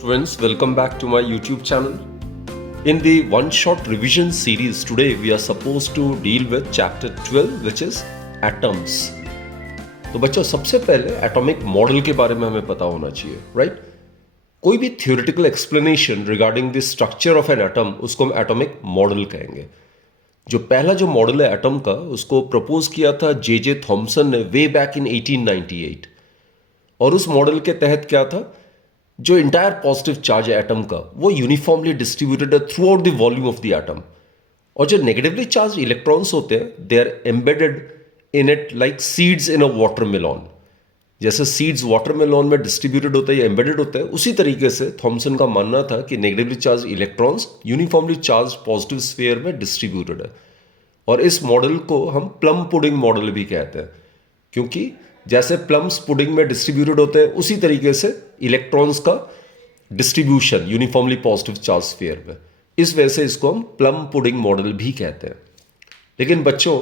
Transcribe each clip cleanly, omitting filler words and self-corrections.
Friends, welcome back to my YouTube channel. In the one shot revision series, today we are supposed to deal with chapter 12, which is atoms. तो बच्चों, सबसे पहले atomic model के बारे में हमें पता होना चाहिए, राइट? कोई भी theoretical explanation regarding the structure of an atom, उसको हम एटॉमिक मॉडल कहेंगे. जो पहला जो मॉडल है एटम का, उसको प्रपोज किया था जे थॉमसन ने वे बैक इन 1898. और उस मॉडल के तहत क्या था, जो इंटायर पॉजिटिव चार्ज है एटम का, वो यूनिफॉर्मली डिस्ट्रीब्यूटेड है throughout the volume of the atom. और जो नेगेटिवली चार्ज इलेक्ट्रॉन्स होते हैं, they are embedded in it like seeds in a watermelon. जैसे सीड्स वाटरमेलॉन में डिस्ट्रीब्यूटेड होते हैं या एम्बेडेड होते हैं, उसी तरीके से थॉमसन का मानना था कि negatively charge electrons uniformly charge positive sphere में डिस्ट्रीब्यूटेड है. और इस मॉडल को हम प्लम पुडिंग मॉडल भी कहते हैं, क्योंकि जैसे प्लम्स पुडिंग में डिस्ट्रीब्यूटेड होते हैं, उसी तरीके से इलेक्ट्रॉन्स का distribution uniformly positive charge sphere में. इस वजह से इसको हम प्लम पुडिंग मॉडल भी कहते हैं. लेकिन बच्चों,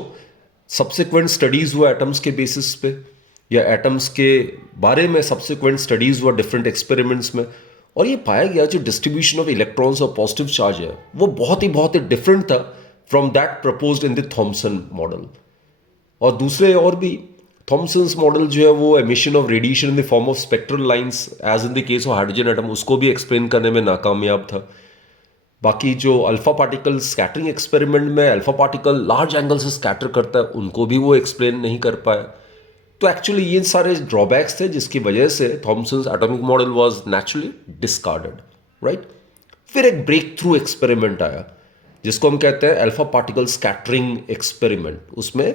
सब्सिक्वेंट स्टडीज हुआ एटम्स के बेसिस पे, या एटम्स के बारे में सब्सिक्वेंट स्टडीज हुआ डिफरेंट एक्सपेरिमेंट्स में, और ये पाया गया जो डिस्ट्रीब्यूशन ऑफ इलेक्ट्रॉन्स और पॉजिटिव चार्ज है, वो बहुत ही डिफरेंट था from that proposed in the Thomson model. और दूसरे और भी थॉमसन्स मॉडल जो है, वो emission of radiation in the form of spectral lines as in the case of hydrogen atom, उसको भी एक्सप्लेन करने में नाकामयाब था. बाकी जो अल्फा पार्टिकल स्कैटरिंग एक्सपेरिमेंट में अल्फा पार्टिकल लार्ज एंगल से स्कैटर करता है, उनको भी वो एक्सप्लेन नहीं कर पाया. तो एक्चुअली ये सारे ड्रॉबैक्स थे जिसकी वजह से Thomson's atomic model was naturally discarded, right? फिर एक ब्रेक थ्रू एक्सपेरिमेंट आया जिसको हम कहते हैं अल्फा पार्टिकल स्कैटरिंग एक्सपेरिमेंट. उसमें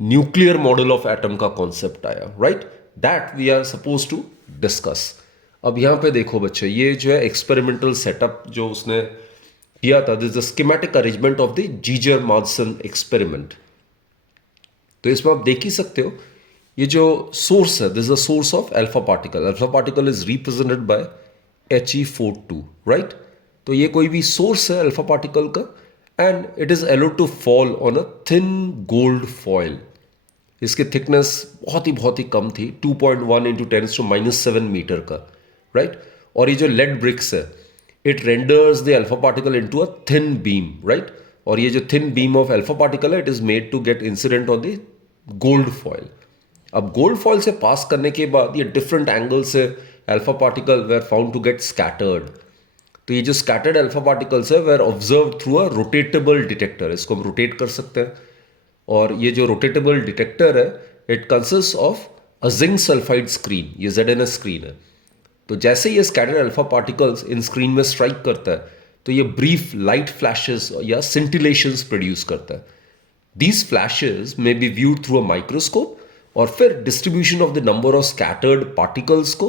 न्यूक्लियर मॉडल ऑफ एटम का कॉन्सेप्ट आया, right? That we are suppose to discuss. अब यहां पे देखो बच्चे, ये जो है एक्सपेरिमेंटल सेटअप जो उसने किया था, this the schematic arrangement of the Geiger Marsden experiment. तो इसमें आप देख ही सकते हो, ये जो सोर्स है, this is the source of alpha particle. Alpha particle is represented by He42, right? तो ये कोई भी सोर्स है अल्फा पार्टिकल का, and it is allowed to fall on a thin gold foil. इसकी थिकनेस बहुत ही कम थी, 2.1 इंटू 10⁻⁻7 मीटर का, राइट? और ये जो लेड ब्रिक्स है, it renders the alpha particle into a thin beam, right? और ये जो thin beam of alpha particle है, it is made to get incident on the gold foil. अब गोल्ड फॉयल से पास करने के बाद ये डिफरेंट एंगल से alpha particle were found to get scattered. तो ये जो स्कैटर्ड अल्फा पार्टिकल्स है, were observe through a rotatable detector. इसको हम रोटेट कर सकते हैं. और ये जो रोटेटेबल डिटेक्टर है, it consist of a zinc sulphide screen. ये ZNS स्क्रीन है. तो जैसे ये scattered alpha particles in screen में स्ट्राइक करता है, तो ये ब्रीफ लाइट फ्लैशेस या सिंटिलेशंस प्रोड्यूस करता है. These flashes may be viewed through a microscope, और फिर distribution of the number of scattered particles को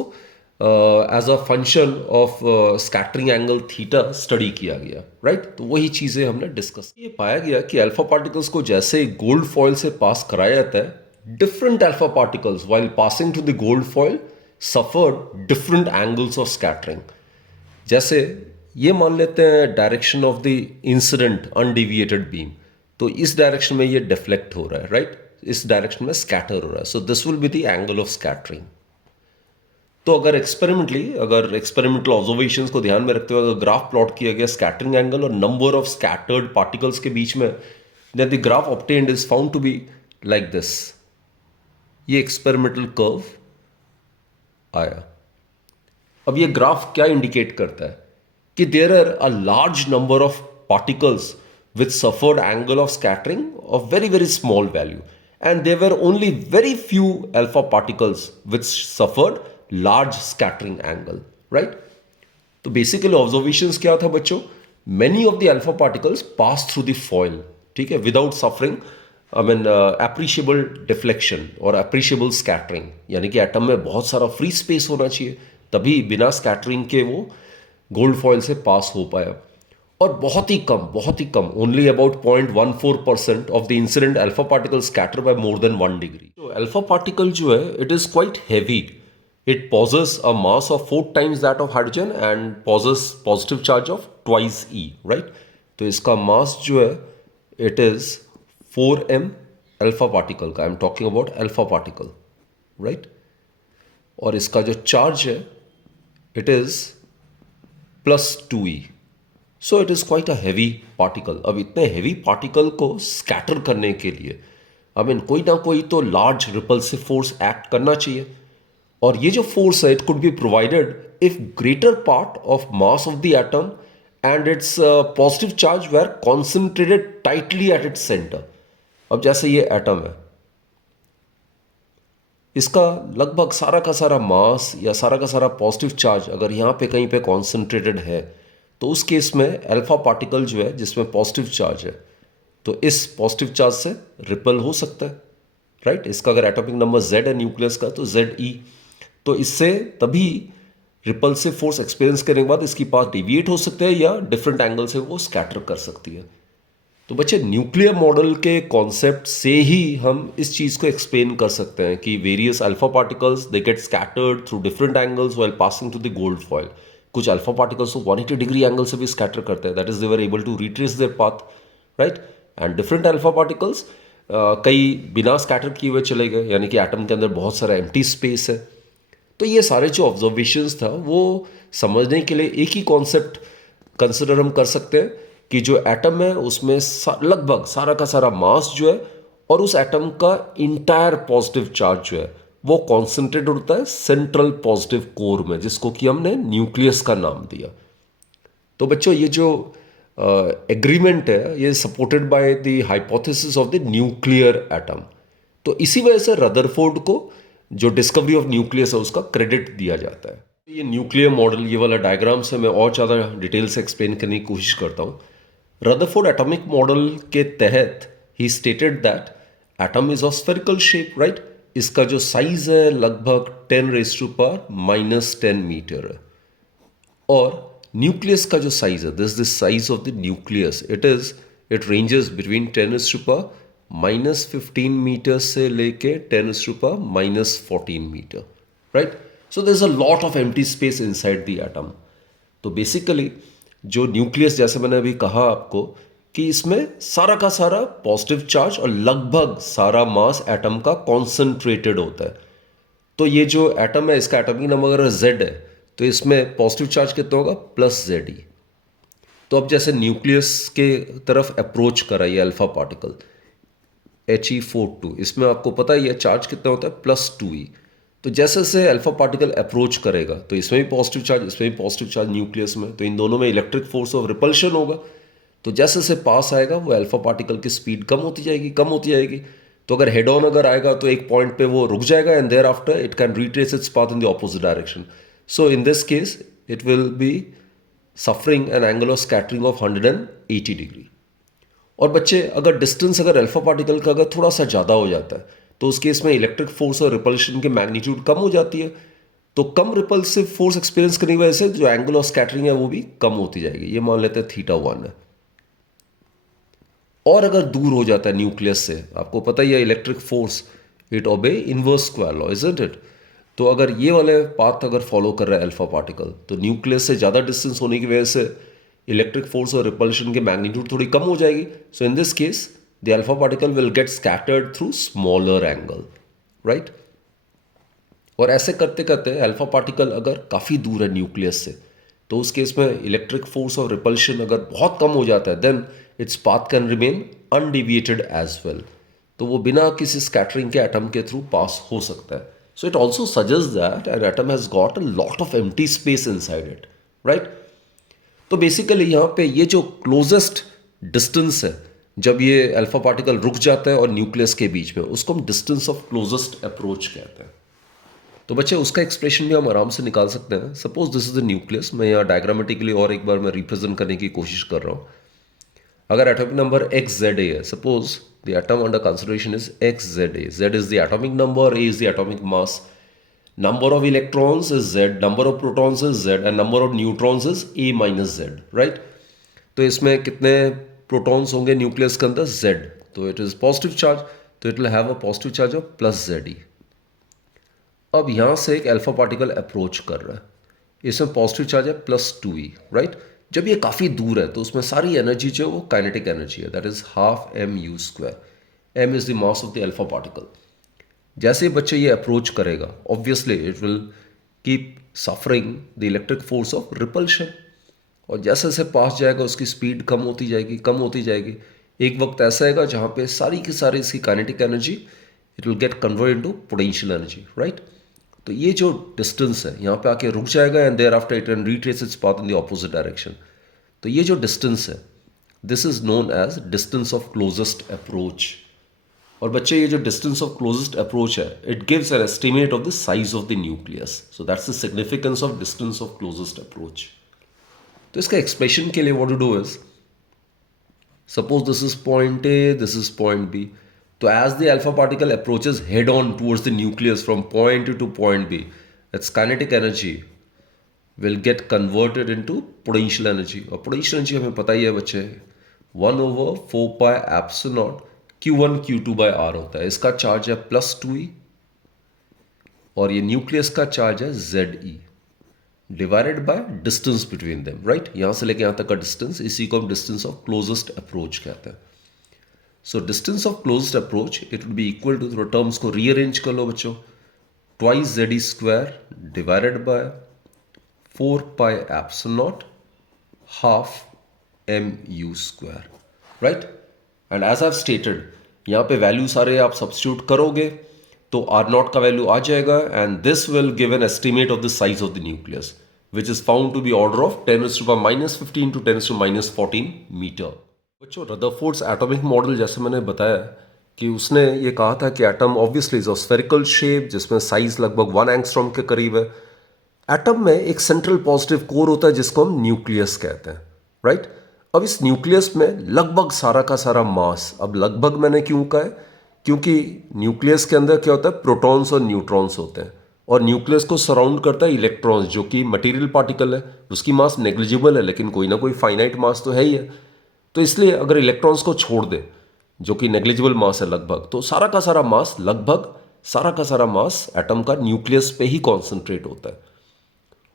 as a function of scattering angle theta study किया गया, राइट? तो वही चीज़ें हमने डिस्कस. ये पाया गया कि अल्फा पार्टिकल्स को जैसे गोल्ड फॉयल से पास कराया जाता है, different alpha particles while passing to the gold foil suffer different angles of scattering. जैसे ये मान लेते हैं direction of the incident undeviated beam, तो इस डायरेक्शन में ये डिफ्लेक्ट हो रहा है, राइट? इस डायरेक्शन में स्कैटर हो रहा है. So this will be the angle of scattering. तो अगर एक्सपेरिमेंटल ऑब्जर्वेशंस को ध्यान में रखते हुए अगर ग्राफ प्लॉट किया गया स्कैटरिंग एंगल और नंबर ऑफ स्कैटर्ड पार्टिकल्स के बीच में, then the graph obtained is found to be like this. ये एक्सपेरिमेंटल कर्व आया. अब ये ग्राफ क्या इंडिकेट करता है कि there are a large number of particles which suffered angle of scattering of very small value, and there were only very few alpha particles which suffered large scattering angle, right? तो basically observations क्या था बच्चों, many of the alpha particles pass through the foil, ठीक है, without suffering appreciable deflection और appreciable scattering. यानी कि atom में बहुत सारा फ्री स्पेस होना चाहिए, तभी बिना स्कैटरिंग के वो गोल्ड फॉयल से पास हो पाया. और बहुत ही कम, only about 0.14% of the incident alpha particle scatter by more than 1 degree. तो अल्फा पार्टिकल जो है, it is quite heavy. It possesses a mass of 4 times that of hydrogen and possesses positive charge of twice E, right? तो इसका मास जो है, it is 4m alpha particle का. आई am talking about alpha particle, right? और इसका जो charge है, it is +2e. So it is quite a heavy particle. अब इतने हैवी पार्टिकल को स्कैटर करने के लिए कोई ना कोई तो लार्ज रिपल्सिव फोर्स एक्ट करना चाहिए. और ये जो फोर्स है, it could be provided if greater part of mass of the atom and its positive charge were concentrated tightly at its centre. अब जैसे ये एटम है, इसका लगभग सारा का सारा मास या सारा का सारा पॉजिटिव चार्ज अगर यहाँ पे कहीं पे कॉन्सेंट्रेटेड है, तो उस केस में अल्फा पार्टिकल जो है जिसमें पॉजिटिव चार्ज है, तो इस पॉजिटिव चार्ज से रिपल हो सकता है, राइट. इसका अगर एटॉमिक नंबर Z है न्यूक्लियस का, तो ZE. तो इससे तभी रिपल्सिव फोर्स एक्सपीरियंस करने के बाद इसकी पाथ डिविएट हो सकते हैं या डिफरेंट एंगल से वो स्कैटर कर सकती है. तो बच्चे, न्यूक्लियर मॉडल के कॉन्सेप्ट से ही हम इस चीज़ को एक्सप्लेन कर सकते हैं कि various alpha particles they get scattered through different angles while passing to the gold foil. कुछ अल्फा पार्टिकल्स तो 180 डिग्री एंगल से भी स्कैटर करते हैं, that is they were able to retrace their path, right. And different alpha particles कई बिना scatter किए हुए चले गए, यानी कि एटम के अंदर बहुत सारा एम्प्टी स्पेस है. तो ये सारे जो ऑब्जर्वेशंस था वो समझने के लिए एक ही कॉन्सेप्ट कंसिडर हम कर सकते हैं कि जो एटम है उसमें लगभग सारा का सारा मास जो है और उस एटम का इंटायर पॉजिटिव चार्ज जो है वो कॉन्सेंट्रेट होता है सेंट्रल पॉजिटिव कोर में, जिसको कि हमने न्यूक्लियस का नाम दिया. तो बच्चों, ये जो एग्रीमेंट है ये supported by the hypothesis of the nuclear atom. तो इसी वजह से रदरफोर्ड को जो डिस्कवरी ऑफ न्यूक्लियस है उसका क्रेडिट दिया जाता है. ये न्यूक्लियर मॉडल, ये वाला डायग्राम से मैं और ज़्यादा डिटेल से एक्सप्लेन करने की कोशिश करता हूँ. रदरफोर्ड एटॉमिक मॉडल के तहत ही stated that atom is of spherical shape, right. इसका जो साइज है लगभग 10⁻⁻10 मीटर है. और न्यूक्लियस का जो साइज है, this size of the nucleus, it ranges between 10⁻⁻15 metre से लेके 10⁻⁻14 metre, right. So there is a lot of empty space inside the atom. तो बेसिकली जो न्यूक्लियस, जैसे मैंने अभी कहा आपको कि इसमें सारा का सारा पॉजिटिव चार्ज और लगभग सारा मास एटम का कॉन्सेंट्रेटेड होता है. तो ये जो एटम है इसका एटॉमिक नंबर अगर Z है तो इसमें पॉजिटिव चार्ज कितना होगा, +ZE. तो अब जैसे न्यूक्लियस के तरफ अप्रोच करा ये अल्फा पार्टिकल He42, इसमें आपको पता ही है चार्ज कितना होता है, +2e. तो जैसे जैसे अल्फा पार्टिकल अप्रोच करेगा तो इसमें भी पॉजिटिव चार्ज, इसमें भी पॉजिटिव चार्ज न्यूक्लियस में, तो इन दोनों में इलेक्ट्रिक फोर्स ऑफ रिपल्शन होगा. तो जैसे जैसे पास आएगा वो अल्फा पार्टिकल की स्पीड कम होती जाएगी, कम होती जाएगी. तो अगर हेड ऑन अगर आएगा तो एक पॉइंट पे वो रुक जाएगा and thereafter it can retrace its path in the opposite direction. So in this case it will be suffering an angle of scattering of 180 degree. और बच्चे, अगर डिस्टेंस अगर अल्फा पार्टिकल का अगर थोड़ा सा ज़्यादा हो जाता है तो उस केस में इलेक्ट्रिक फोर्स और रिपल्शन की मैग्नीट्यूड कम हो जाती है. तो कम रिपल्सिव फोर्स एक्सपीरियंस करने की वजह से जो एंगल ऑफ स्कैटरिंग है वो भी कम होती जाएगी. ये मान लेते हैं θ1 है. और अगर दूर हो जाता है न्यूक्लियस से, आपको पता ही है electric force it obey inverse square law, isn't it. तो अगर ये वाले पाथ अगर फॉलो कर रहा है अल्फा पार्टिकल तो न्यूक्लियस से ज़्यादा डिस्टेंस होने की वजह से इलेक्ट्रिक फोर्स और रिपल्शन की मैग्नीट्यूड थोड़ी कम हो जाएगी. So in this case the alpha particle will get scattered through smaller angle, right. और ऐसे करते करते अल्फा पार्टिकल अगर काफ़ी दूर है न्यूक्लियस से तो उस केस में इलेक्ट्रिक फोर्स और रिपल्शन अगर बहुत कम हो जाता है then its path can remain undeviated as well. तो वो बिना किसी स्कैटरिंग के एटम के थ्रू पास हो सकता है. So it also suggest that an atom has got a lot of empty space inside it, right. तो बेसिकली यहाँ पे ये जो क्लोजेस्ट डिस्टेंस है जब ये अल्फा पार्टिकल रुक जाता है और न्यूक्लियस के बीच में, उसको हम डिस्टेंस ऑफ क्लोजेस्ट अप्रोच कहते हैं. तो बच्चे, उसका एक्सप्रेशन भी हम आराम से निकाल सकते हैं. Suppose this is the nucleus. मैं यहाँ डायग्रामेटिकली और एक बार मैं रिप्रेजेंट करने की कोशिश कर रहा हूँ. अगर एटॉमिक नंबर XZA है, suppose the atom under consideration is XZA. Z is the atomic number, A is the atomic mass, number of electrons is Z, number of protons is Z and number of neutrons is A minus Z, right. तो इसमें कितने protons होंगे nucleus के अंदर, Z. तो it is positive charge, तो it will have a positive charge of +ZE. अब यहाँ से एक अल्फा पार्टिकल अप्रोच कर रहा है, इसमें पॉजिटिव चार्ज है +2e, राइट. जब ये काफ़ी दूर है तो उसमें सारी एनर्जी जो है वो काइनेटिक एनर्जी है, that is ½ mU². m is the mass of the alpha particle. जैसे ही बच्चे ये अप्रोच करेगा obviously it will keep suffering the electric force of repulsion. और जैसे जैसे पास जाएगा उसकी स्पीड कम होती जाएगी, कम होती जाएगी। एक वक्त ऐसा आएगा जहाँ पे सारी की सारी इसकी kinetic energy it will get convert into potential energy, right. तो ये जो डिस्टेंस है यहाँ पे आके रुक जाएगा and thereafter it can retrace its path in the opposite direction. तो ये जो डिस्टेंस है this is known as distance of closest approach. और बच्चे ये जो डिस्टेंस ऑफ क्लोजेस्ट अप्रोच है it gives an estimate of the size of the nucleus. So that's the significance of distance of closest approach. तो इसका expression के लिए what to do is suppose this is point A, this is point B. तो as the alpha particle approaches head on towards the nucleus from point A to point B, its kinetic energy will get converted into potential energy। और potential energy हमें पता ही है बच्चे 1/4 pi epsilon naught Q1 Q2 by R होता है। इसका charge है +2e और ये न्यूक्लियस का चार्ज है Ze divided by distance between them, right. यहां से लेके यहां तक का डिस्टेंस, इसी को हम डिस्टेंस ऑफ क्लोजेस्ट अप्रोच कहते हैं। So distance of closest approach it would be equal to, थोड़ा टर्म्स को रीअरेंज कर लो बच्चों, twice Ze² divided by 4 pi epsilon naught half mu², right. And as I stated यहाँ पे वैल्यू सारे आप सब्स्टिट्यूट करोगे तो R0 का वैल्यू आ जाएगा and this will give an estimate of the size of the nucleus which is found to be order of 10⁻⁻15 to 10⁻⁻14 metre. बच्चों रदरफोर्ड्स एटॉमिक मॉडल जैसे मैंने बताया कि उसने ये कहा था कि atom obviously is of spherical shape जिसमें साइज लगभग 1 एंगस्ट्रॉम के करीब है। एटम में एक सेंट्रल पॉजिटिव कोर होता है जिसको हम न्यूक्लियस कहते हैं, राइट। अब इस न्यूक्लियस में लगभग सारा का सारा मास, अब लगभग मैंने क्यों कहा है, क्योंकि न्यूक्लियस के अंदर क्या होता है, प्रोटॉन्स और न्यूट्रॉन्स होते हैं और न्यूक्लियस को सराउंड करता है इलेक्ट्रॉन्स जो कि मटेरियल पार्टिकल है, उसकी मास नेग्लिजिबल है लेकिन कोई ना कोई फाइनाइट मास तो है ही है। तो इसलिए अगर इलेक्ट्रॉन्स को छोड़ दे जो कि नेग्लिजिबल मास है लगभग, तो सारा का सारा मास, लगभग सारा का सारा मास एटम का न्यूक्लियस पे ही कॉन्सेंट्रेट होता है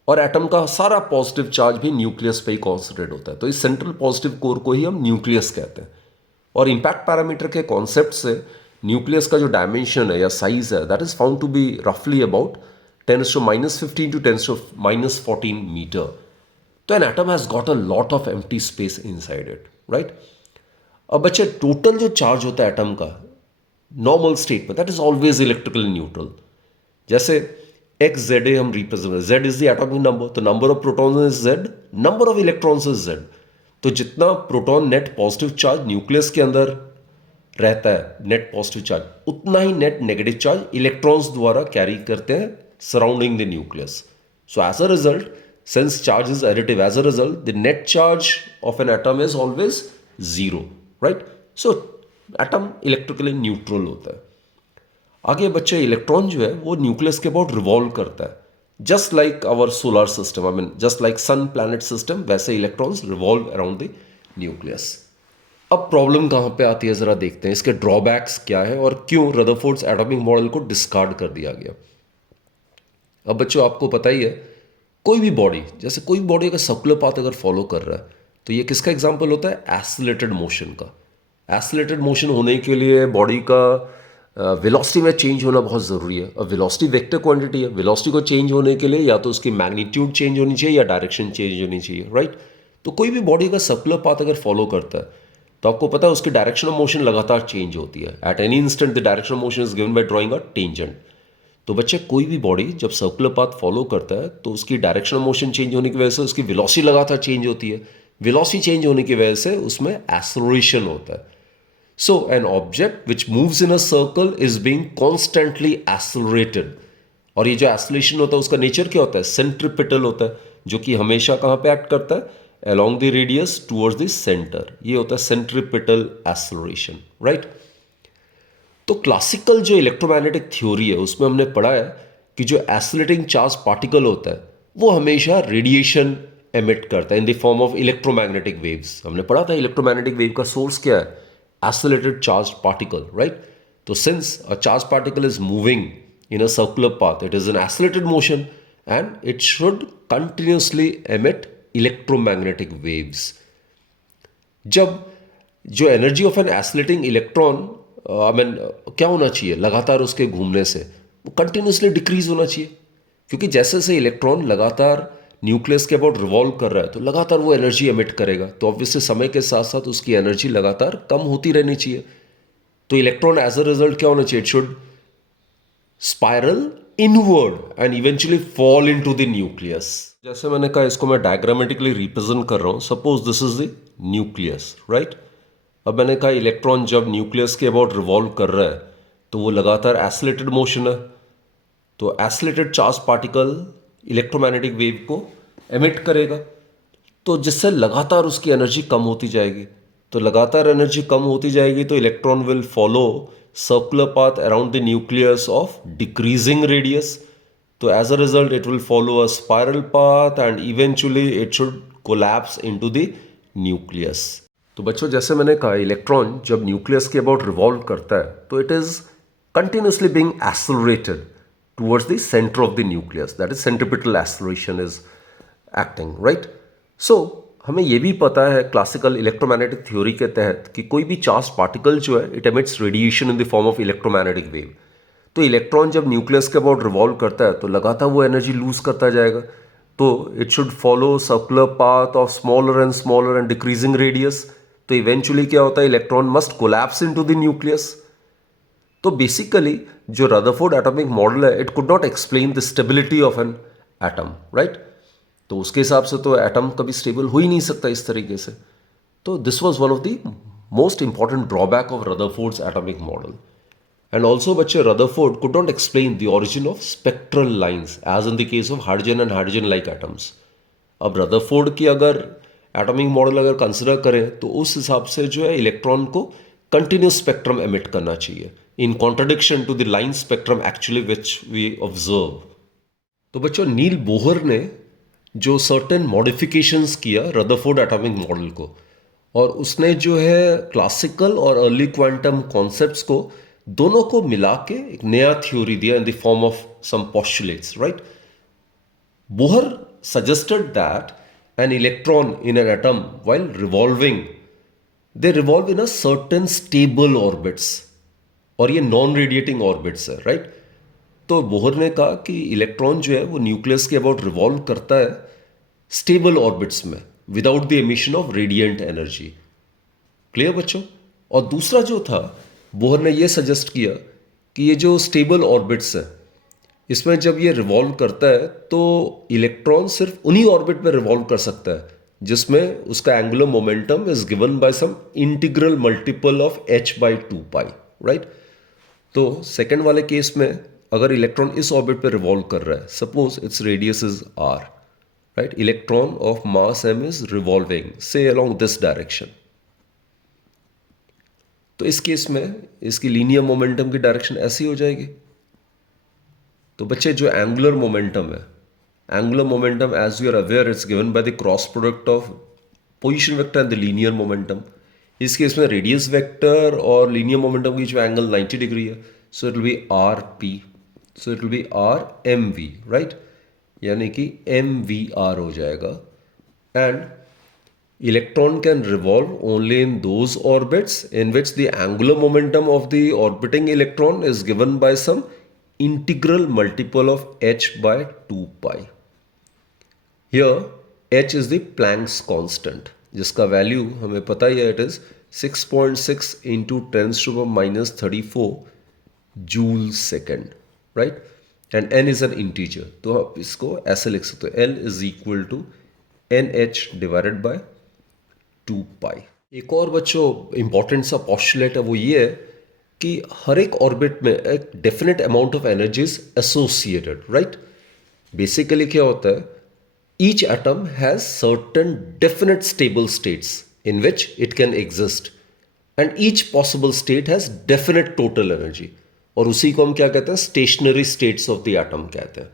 और एटम का सारा पॉजिटिव चार्ज भी न्यूक्लियस पे ही कॉन्सेंट्रेट होता है। तो इस सेंट्रल पॉजिटिव कोर को ही हम न्यूक्लियस कहते हैं। और इंपैक्ट पैरामीटर के कॉन्सेप्ट से न्यूक्लियस का जो डायमेंशन है या साइज है that is found to be रफली अबाउट 10⁻⁻15 to 10⁻⁻14 मीटर। तो an atom has got a lot of empty space inside it, right. अब बच्चे टोटल जो चार्ज होता है एटम का नॉर्मल स्टेट में that is always electrically neutral. जैसे XZA हम represent, Z is the atomic number, तो number of protons is Z, number of electrons is Z। तो जितना proton net positive charge nucleus के अंदर रहता है, नेट पॉजिटिव चार्ज, उतना ही नेट नेगेटिव चार्ज इलेक्ट्रॉन्स द्वारा कैरी करते हैं surrounding the nucleus. So as a result, since charge is additive, as a result the net charge of an atom is always 0, right. So atom electrically neutral होता है। आगे बच्चे electron जो है वो न्यूक्लियस के अबाउट रिवॉल्व करता है, just like our solar system, I mean just like sun planet system, वैसे electrons revolve around the nucleus. अब प्रॉब्लम कहाँ पे आती है जरा देखते हैं, इसके ड्रॉबैक्स क्या है और क्यों रदरफोर्ड्स एटॉमिक मॉडल को डिस्कार्ड कर दिया गया। अब बच्चों आपको पता ही है कोई भी बॉडी, जैसे कोई बॉडी अगर सर्कुलर पाथ अगर फॉलो कर रहा है तो ये किसका एग्जाम्पल होता है, एसिलेटेड मोशन का। एसिलेटेड मोशन होने के लिए बॉडी का वेलोसिटी में चेंज होना बहुत ज़रूरी है। अब वेलोसिटी वेक्टर क्वांटिटी है, वेलोसिटी को चेंज होने के लिए या तो उसकी मैग्नीट्यूड चेंज होनी चाहिए या डायरेक्शन चेंज होनी चाहिए, राइट। तो कोई भी बॉडी का सर्कुलर पाथ अगर फॉलो करता है तो आपको पता है उसकी डायरेक्शन ऑफ मोशन लगातार चेंज होती है। At any instant the direction of motion is given by drawing a tangent. तो बच्चे कोई भी बॉडी जब सर्कुलर पाथ फॉलो करता है तो उसकी डायरेक्शन ऑफ मोशन चेंज होने की वजह से उसकी वेलोसिटी लगातार चेंज होती है। वेलोसिटी चेंज होने की वजह से उसमें एक्सेलरेशन होता है। So an object which moves in a circle is being constantly accelerated। और ये जो एक्सेलरेशन होता है उसका नेचर क्या होता है, सेंट्रीपिटल होता है, जो कि हमेशा कहाँ पे एक्ट करता है, along the radius towards the center। ये होता है सेंट्रीपिटल एक्सेलरेशन, राइट। तो क्लासिकल जो इलेक्ट्रोमैग्नेटिक थ्योरी है उसमें हमने पढ़ा है कि जो एक्सेलरेटिंग चार्ज पार्टिकल होता है वो हमेशा रेडिएशन एमिट करता है इन the form of electromagnetic waves. हमने पढ़ा था इलेक्ट्रोमैग्नेटिक वेव का सोर्स क्या है, accelerated charged particle, right? So since a charged particle is moving in a circular path, it is an accelerated motion and it should continuously emit electromagnetic waves। जब जो energy of an accelerating electron I mean क्या होना चाहिए, लगातार उसके घूमने से वो कंटिन्यूसली डिक्रीज होना चाहिए, क्योंकि जैसे जैसे इलेक्ट्रॉन लगातार न्यूक्लियस के अबाउट रिवॉल्व कर रहा है तो लगातार वो एनर्जी एमिट करेगा, तो ऑब्वियसली समय के साथ साथ उसकी एनर्जी लगातार कम होती रहनी चाहिए। तो इलेक्ट्रॉन एज अ रिजल्ट क्या होना चाहिए? It should spiral inward and eventually fall into the nucleus. जैसे मैंने कहा, इसको मैं डायग्रामेटिकली रिप्रेजेंट कर रहा हूं। Suppose this is the nucleus, right. अब मैंने कहा इलेक्ट्रॉन जब न्यूक्लियस के अबाउट रिवॉल्व कर रहा है तो वो लगातार एसिलेटेड मोशन है। तो acylated charge particle electromagnetic wave को एमिट करेगा, तो जिससे लगातार उसकी एनर्जी कम होती जाएगी। तो लगातार एनर्जी कम होती जाएगी तो electron will follow circular path around the nucleus of decreasing radius. तो as a result it will follow a spiral path and eventually it should collapse into the nucleus. तो बच्चों, जैसे मैंने कहा, इलेक्ट्रॉन जब न्यूक्लियस के अबाउट रिवॉल्व करता है तो it is continuously being accelerated towards the center of the nucleus. That is centripetal acceleration is acting, right? So हमें यह भी पता है क्लासिकल इलेक्ट्रोमैग्नेटिक थ्योरी के तहत कि कोई भी चार्ज पार्टिकल जो है it emits radiation in the form of electromagnetic wave. तो इलेक्ट्रॉन जब न्यूक्लियस के अबाउट रिवॉल्व करता है तो लगातार वो एनर्जी लूज करता जाएगा। तो it should follow circular path of smaller and decreasing radius. तो इवेंचुअली क्या होता है? Electron must collapse into the nucleus. तो बेसिकली जो रदरफोर्ड एटॉमिक मॉडल है, it could not explain the stability of an atom, right. तो उसके हिसाब से तो एटम कभी स्टेबल हो ही नहीं सकता इस तरीके से। तो this was one of the most important drawback of Rutherford's atomic model. And also बच्चे, Rutherford could not explain the origin of spectral lines as in the case of hydrogen and hydrogen like atoms. अब Rutherford की अगर atomic model अगर consider करें तो उस हिसाब से जो है इलेक्ट्रॉन को कंटिन्यूस स्पेक्ट्रम एमिट करना चाहिए, in contradiction to the line spectrum actually which we observe. तो बच्चों, नील बोहर ने जो सर्टेन मॉडिफिकेशंस किया रदरफोर्ड एटॉमिक मॉडल को, और उसने जो है क्लासिकल और अर्ली क्वांटम कॉन्सेप्ट्स को दोनों को मिला के एक नया थ्योरी दिया in the form of some postulates, right. Bohr suggested that an electron in an atom while revolving, they revolve in a certain stable orbits, और ये नॉन रेडिएटिंग ऑर्बिट्स है, राइट। तो बोहर ने कहा कि इलेक्ट्रॉन जो है वो न्यूक्लियस के अबाउट रिवॉल्व करता है स्टेबल ऑर्बिट्स में without the emission of radiant energy. Clear बच्चों? और दूसरा जो था, बोहर ने ये सजेस्ट किया कि ये जो स्टेबल ऑर्बिट्स है इसमें जब ये रिवॉल्व करता है तो इलेक्ट्रॉन सिर्फ उन्हीं ऑर्बिट में रिवॉल्व कर सकता है जिसमें उसका angular momentum is given by some integral multiple of h/2π, right. तो सेकेंड वाले केस में अगर इलेक्ट्रॉन इस ऑर्बिट पे रिवॉल्व कर रहा है, suppose its radius is r, right, electron of mass m is revolving से अलोंग दिस डायरेक्शन। तो इस केस में इसकी लीनियर मोमेंटम की डायरेक्शन ऐसी हो जाएगी। तो बच्चे, जो एंगुलर मोमेंटम है, angular momentum as you are aware it's given by the cross product of position vector and the linear momentum. इस केस में रेडियस वेक्टर और लीनियर मोमेंटम की जो एंगल 90 डिग्री है, so it will be R P, so it will be R M V, right, यानी कि M V R हो जाएगा। And electron can revolve only in those orbits in which the angular momentum of the orbiting electron is given by some integral multiple of h/2π. Here h is the Planck's constant जिसका value हमें पता ही है, it is 6.6 into 10⁻34 joule second, right. And n is an integer, तो आप इसको ऐसे लिख सकते हो, l is equal to NH divided by 2π। एक और बच्चों इंपॉर्टेंट सा पोस्टुलेट है, वो ये है कि हर एक ऑर्बिट में एक definite amount of energy is associated, right. Basically क्या होता है, each atom has certain definite stable states in which it can exist and each possible state has definite total energy, और उसी को हम क्या कहते हैं, stationary states of the atom कहते हैं।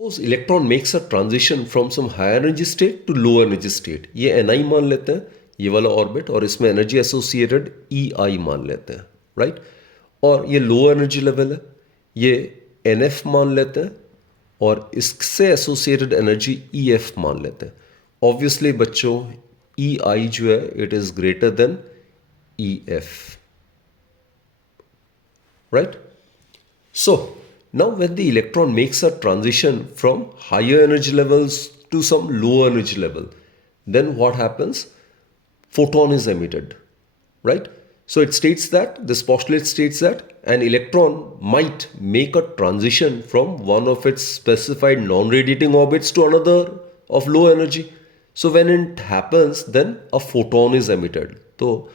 उस electron makes a transition from some high energy state to low energy state, ये Ni मान लेते हैं ये वाला ऑर्बिट, और इसमें एनर्जी एसोसिएटेड EI मान लेते हैं, राइट। और ये लो एनर्जी लेवल है, ये NF मान लेते हैं, और इससे एसोसिएटेड एनर्जी EF मान लेते हैं। ऑब्वियसली बच्चों EI जो है it is greater then EF, right. So now when the electron makes a transition from higher energy levels to some low energy level, then what happens? Photon is emitted, right? So it states that, this postulate states that an electron might make a transition from one of its specified non-radiating orbits to another of low energy. So when it happens, then a photon is emitted. तो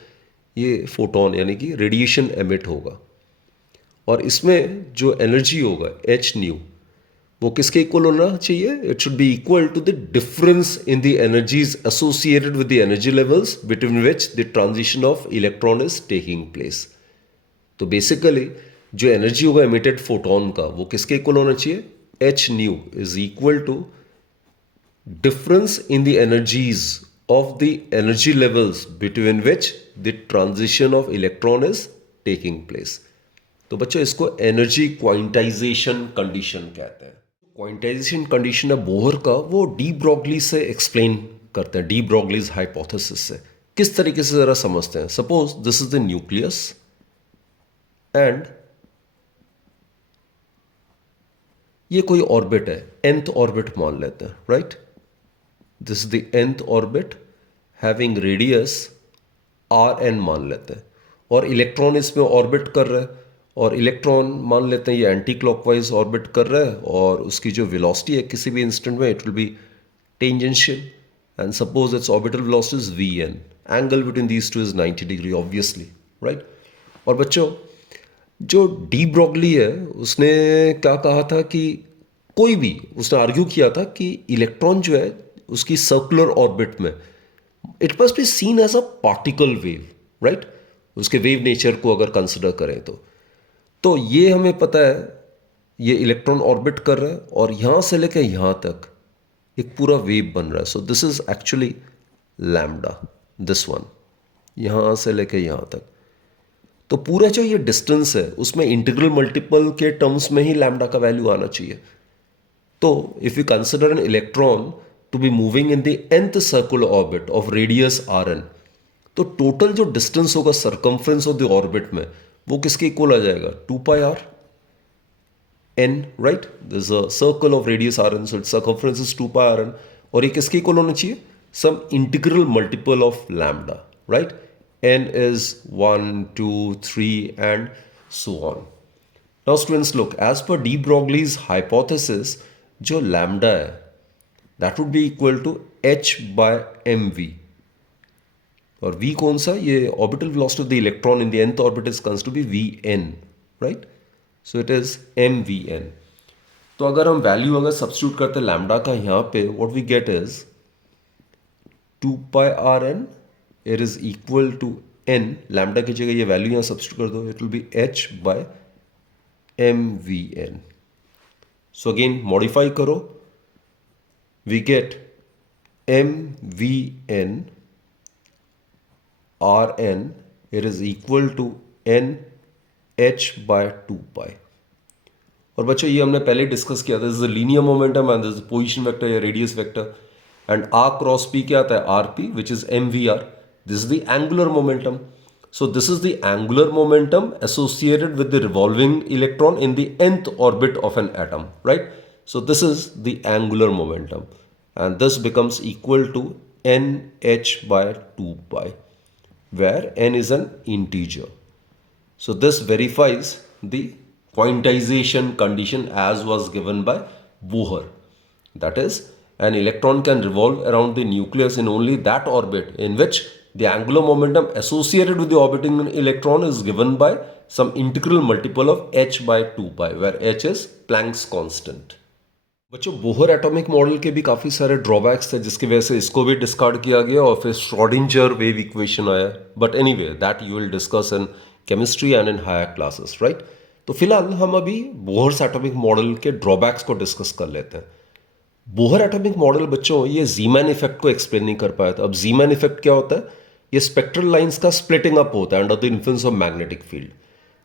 ये photon यानी कि radiation emit होगा, और इसमें जो energy होगा H new, वो किसके इक्वल होना चाहिए? It should be equal to the difference in the energies associated with the energy levels between which the transition of electron is taking place. तो बेसिकली जो एनर्जी होगा एमिटेड फोटोन का, वो किसके इक्वल होना चाहिए? H nu is equal to difference in the energies of the energy levels between which the transition of electron is taking place. तो बच्चों इसको एनर्जी क्वांटाइजेशन कंडीशन कहते हैं. क्वांटाइजेशन कंडीशन है बोहर का, वो डी ब्रॉगली से एक्सप्लेन करते हैं, डी ब्रॉगलीज हाइपोथेसिस से. किस तरीके से जरा समझते हैं. Suppose this is the nucleus and ये कोई ऑर्बिट है, nth ऑर्बिट मान लेते हैं, right. This is the nth orbit having radius Rn मान लेते हैं, और इलेक्ट्रॉन इसमें ऑर्बिट कर रहा है, और इलेक्ट्रॉन मान लेते हैं ये एंटी क्लॉकवाइज ऑर्बिट कर रहा है, और उसकी जो वेलोसिटी है किसी भी इंस्टेंट में it will B tangential, and suppose it's orbital velocity is Vn. Angle between these two is 90 degree obviously, right. और बच्चों जो डी ब्रॉगली है उसने क्या कहा था कि कोई भी, उसने आर्ग्यू किया था कि इलेक्ट्रॉन जो है उसकी सर्कुलर ऑर्बिट में it must be seen as a particle wave, right. उसके वेव नेचर को अगर कंसिडर करें तो ये हमें पता है, ये इलेक्ट्रॉन ऑर्बिट कर रहा है और यहां से लेकर यहां तक एक पूरा वेव बन रहा है. So this is actually lambda, this one, यहां से लेकर यहां तक. तो पूरा जो ये डिस्टेंस है उसमें इंटीग्रल मल्टीपल के टर्म्स में ही लैम्डा का वैल्यू आना चाहिए. तो if you consider an electron to be moving in the nth circular orbit of radius Rn, तो टोटल जो डिस्टेंस होगा सर्कमफ्रेंस ऑफ द ऑर्बिट में, वो किसके इक्वल आ जाएगा? 2 pi r n, right. This a circle of radius Rn, so its circumference is 2 pi Rn, और ये किसके इक्वल होना चाहिए? Some integral multiple of lambda, right. n is 1, 2, 3 and so on. Now students look, as per de Broglie's hypothesis, जो lambda है that would be equal to h by mv, और v कौन सा? ये orbital velocity of the electron in the nth orbit is considered to be vn, right. So it is mvn. तो अगर हम value अगर सब्स्टिट्यूट करते हैं लैम्डा का यहाँ पे, what we get is 2 pi rn, it is equal to n. Lambda की जगह ये वैल्यू यहाँ सब्स्टिट्यूट कर दो, it will be h by mvn. So again modify करो, we get mvn Rn, it is equal to n h by 2 pi. और बच्चों ये हमने पहले डिस्कस किया था, this is linear momentum and this is position vector या radius vector, and r cross p क्या आता है? rp, which is mvr. This is the angular momentum. So this is the angular momentum associated with the revolving electron in the nth orbit of an atom, right? So this is the angular momentum, and this becomes equal to nh by 2 pi, where n is an integer. So this verifies the quantization condition as was given by Bohr. That is, an electron can revolve around the nucleus in only that orbit in which the angular momentum associated with the orbiting electron is given by some integral multiple of h by 2 pi, where h is Planck's constant. बच्चों Bohr atomic model के भी काफ़ी सारे drawbacks थे जिसकी वजह से इसको भी डिस्कार्ड किया गया और फिर श्रोडिंजर वेव इक्वेशन आया. But anyway that you will discuss in chemistry and in higher classes, right. तो फिलहाल हम अभी बोहर्स एटॉमिक मॉडल के ड्रॉबैक्स को डिस्कस कर लेते हैं. बोहर एटॉमिक मॉडल बच्चों ये जीमैन इफेक्ट को एक्सप्लेन नहीं कर पाया था. अब जीमैन इफेक्ट क्या होता है? ये स्पेक्ट्रल लाइंस का स्प्लिटिंग अप होता है under the influence of magnetic field.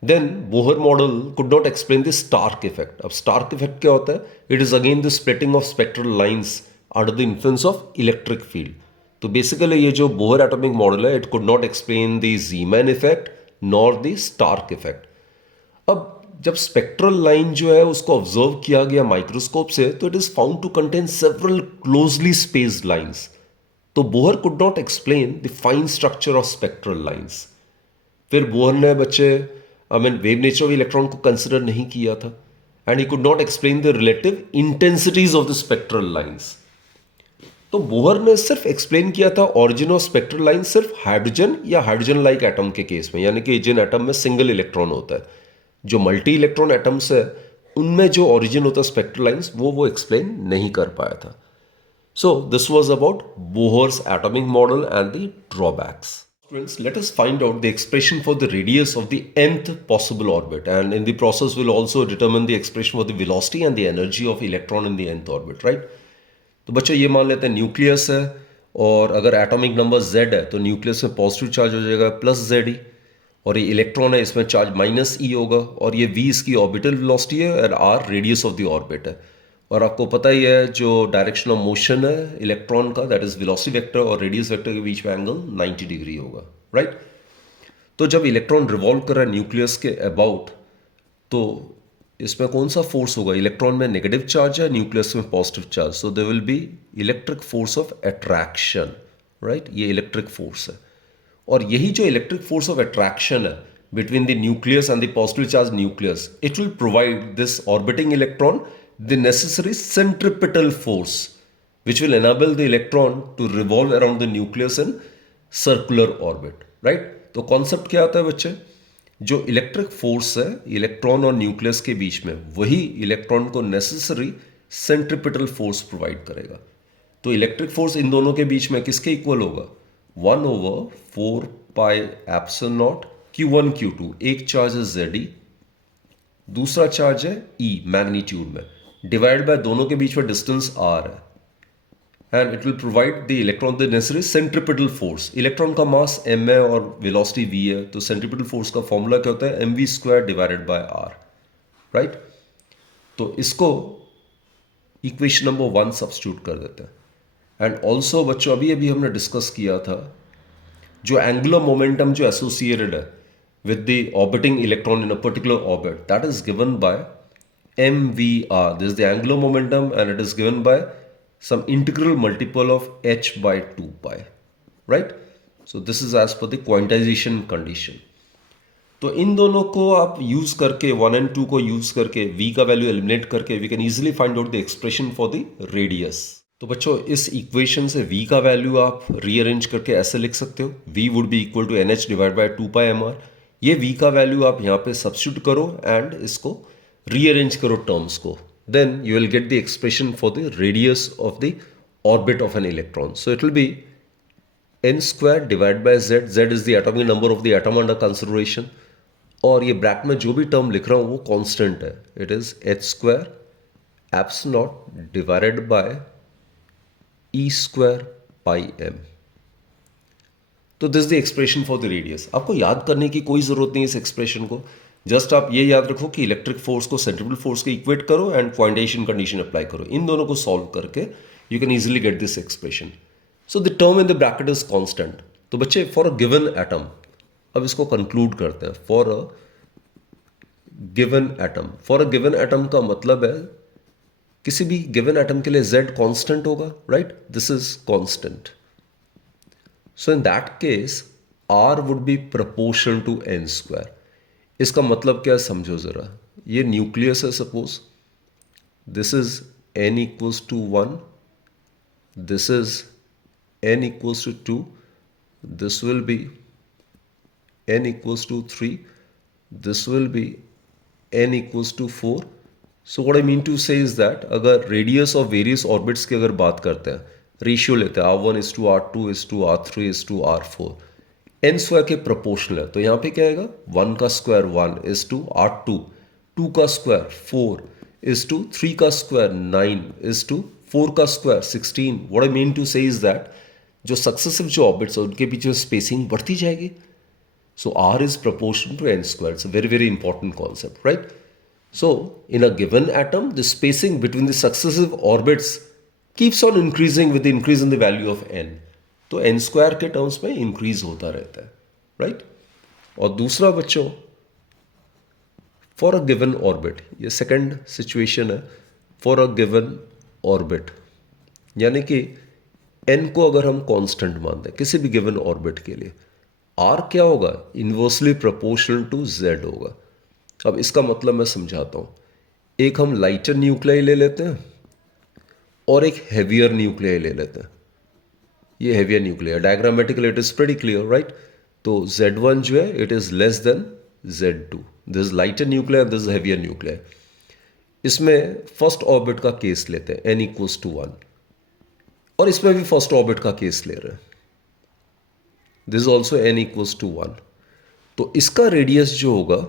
Then Bohr model could not explain the Stark effect. अब Stark effect क्या होता है? It is again the splitting of spectral lines under the influence of electric field. तो basically ये जो Bohr atomic model है, it could not explain the Zeeman effect nor the Stark effect. अब जब spectral line जो है उसको observe किया गया माइक्रोस्कोप से, तो it is found to contain several closely spaced lines. तो Bohr could not explain the fine structure of spectral lines. फिर बोहर ने बच्चे वेव नेचर ऑफ इलेक्ट्रॉन को कंसिडर नहीं किया था, and he could not explain the relative intensities of the spectral lines. तो Bohr ने सिर्फ एक्सप्लेन किया था ऑरिजिन ऑफ स्पेक्ट्रल लाइन सिर्फ हाइड्रोजन या हाइड्रोजन लाइक एटम के केस में, यानी कि जिन एटम में सिंगल इलेक्ट्रॉन होता है. जो मल्टी इलेक्ट्रॉन एटम्स है उनमें जो ऑरिजिन होता है स्पेक्ट्रल लाइंस, वो एक्सप्लेन नहीं कर पाया था. So this was about Bohr's atomic model and the drawbacks. Students, let us find out the expression for the radius of the nth possible orbit, and in the process we'll also determine the expression for the velocity and the energy of electron in the nth orbit, right? तो बच्चों ये मान लेते हैं nucleus है, और अगर atomic number z है तो न्यूक्लियस में पॉजिटिव चार्ज हो जाएगा प्लस ZE, और ये इलेक्ट्रॉन है इसमें चार्ज माइनस E होगा, और ये v इसकी ऑर्बिटल वेलोसिटी है और r radius of the orbit है. और आपको पता ही है जो डायरेक्शन ऑफ मोशन है इलेक्ट्रॉन का, दैट इज वेलोसिटी वेक्टर और रेडियस वेक्टर के बीच में एंगल 90 डिग्री होगा, राइट? तो जब इलेक्ट्रॉन रिवॉल्व कर रहा है न्यूक्लियस के अबाउट, तो इसमें कौन सा फोर्स होगा? इलेक्ट्रॉन में नेगेटिव चार्ज है, न्यूक्लियस में positive charge, so there will be electric force of attraction, right? ये इलेक्ट्रिक फोर्स है. और यही जो इलेक्ट्रिक फोर्स ऑफ अट्रैक्शन है between the nucleus and the positive charge nucleus, it will provide this orbiting electron the necessary centripetal force which will enable the electron to revolve around the nucleus in circular orbit, right? तो concept क्या आता है बच्चे? जो electric force है electron और nucleus के बीच में, वही इलेक्ट्रॉन को नेसेसरी सेंट्रिपिटल फोर्स प्रोवाइड करेगा. तो इलेक्ट्रिक फोर्स इन दोनों के बीच में किसके इक्वल होगा? 1/4 pi epsilon not Q1 Q2. एक चार्ज है ZE, दूसरा चार्ज है E मैग्नीट्यूड में, डिवाइड बाय दोनों के बीच में डिस्टेंस r है, and it will provide the electron the necessary centripetal force. Electron का मास m है और वेलोसिटी v है, तो सेंट्रिपिटल फोर्स का फॉर्मूला क्या होता है? mv² divided by r, right? तो इसको इक्वेशन नंबर 1 सब्स्टिट्यूट कर देते हैं. एंड ऑल्सो बच्चों अभी अभी हमने डिस्कस किया था जो एंगुलर मोमेंटम जो एसोसिएटेड है with the orbiting electron in a particular orbit, that is given by mvr. This is the angular momentum and it is given by some integral multiple of h by 2 pi, right? So this is as per the quantization condition. तो इन दोनों को आप use करके 1 and 2 को use करके v का value eliminate करके we can easily find out the expression for the radius. तो बच्चों इस इक्वेशन से v का वैल्यू आप रीअरेंज करके ऐसे लिख सकते हो, v would be equal to nh divide by 2 pi mr. ये v का वैल्यू आप यहाँ पे सब्स्टिट्यूट करो एंड इसको रीअरेंज करो टर्म्स को, then you will get the expression for the radius of the orbit of an electron. So it will be n² divide by z. z is the atomic number of the atom under consideration, और ये bracket में जो भी term लिख रहा हूँ वो constant है. It is h² epsilon not divided by e² pi m. तो this the expression for the radius. आपको याद करने की कोई जरूरत नहीं इस एक्सप्रेशन को, जस्ट आप ये याद रखो कि इलेक्ट्रिक फोर्स को सेंट्रिपिटल फोर्स के इक्वेट करो एंड क्वांटाइजेशन कंडीशन अप्लाई करो. इन दोनों को सॉल्व करके you can easily get this expression. So the term in the bracket is constant. तो बच्चे फॉर अ गिवन एटम, अब इसको कंक्लूड करते हैं. For a given atom, for a given atom का मतलब है किसी भी गिवन एटम के लिए z कांस्टेंट होगा, right? This is constant. So in that case, R would be proportional to n². इसका मतलब क्या है समझो जरा. ये न्यूक्लियस है suppose, this is n equals to 1, this is n equals to 2, this will be n equals to 3, this will be n equals to 4. So what I mean to say is that अगर radius of various orbits की अगर बात करते हैं, ratio लेते हैं R1:R2:R3:R4, n² के proportional है, तो यहाँ पे क्या आएगा? 1 का स्क्वायर 1:R2, 2 का स्क्वायर 4 3 का स्क्वायर 9 4 का square 16. What I mean to say is that जो सक्सेसिव जो ऑर्बिट्स है उनके पीछे स्पेसिंग बढ़ती जाएगी. So R is proportional to n². It's a very very important concept, right? So in a given atom the spacing between the successive orbits keeps on increasing with the increase in the value of n. तो n² के terms में increase होता रहता है, right? और दूसरा बच्चों for a given orbit, ये सेकंड सिचुएशन है, फॉर अ गिवन ऑर्बिट, यानी कि n को अगर हम कांस्टेंट मान दें किसी भी गिवन ऑर्बिट के लिए, r क्या होगा, इन्वर्सली प्रोपोर्शनल टू z होगा। अब इसका मतलब मैं समझाता हूँ। एक हम लाइटर न्यूक्लियाई ले लेते हैं और एक हैवियर न्यूक्लियाई ले लेते हैं। ये heavier nuclear, diagrammatically it is pretty clear, right. तो Z1 जो है it is less than Z2, this is lighter nuclear, this is heavier nuclear. इसमें फर्स्ट ऑर्बिट का केस लेते हैं n इक्वल्स टू 1, और इसमें भी फर्स्ट ऑर्बिट का केस ले रहे हैं, this is also n equals to 1। तो इसका रेडियस जो होगा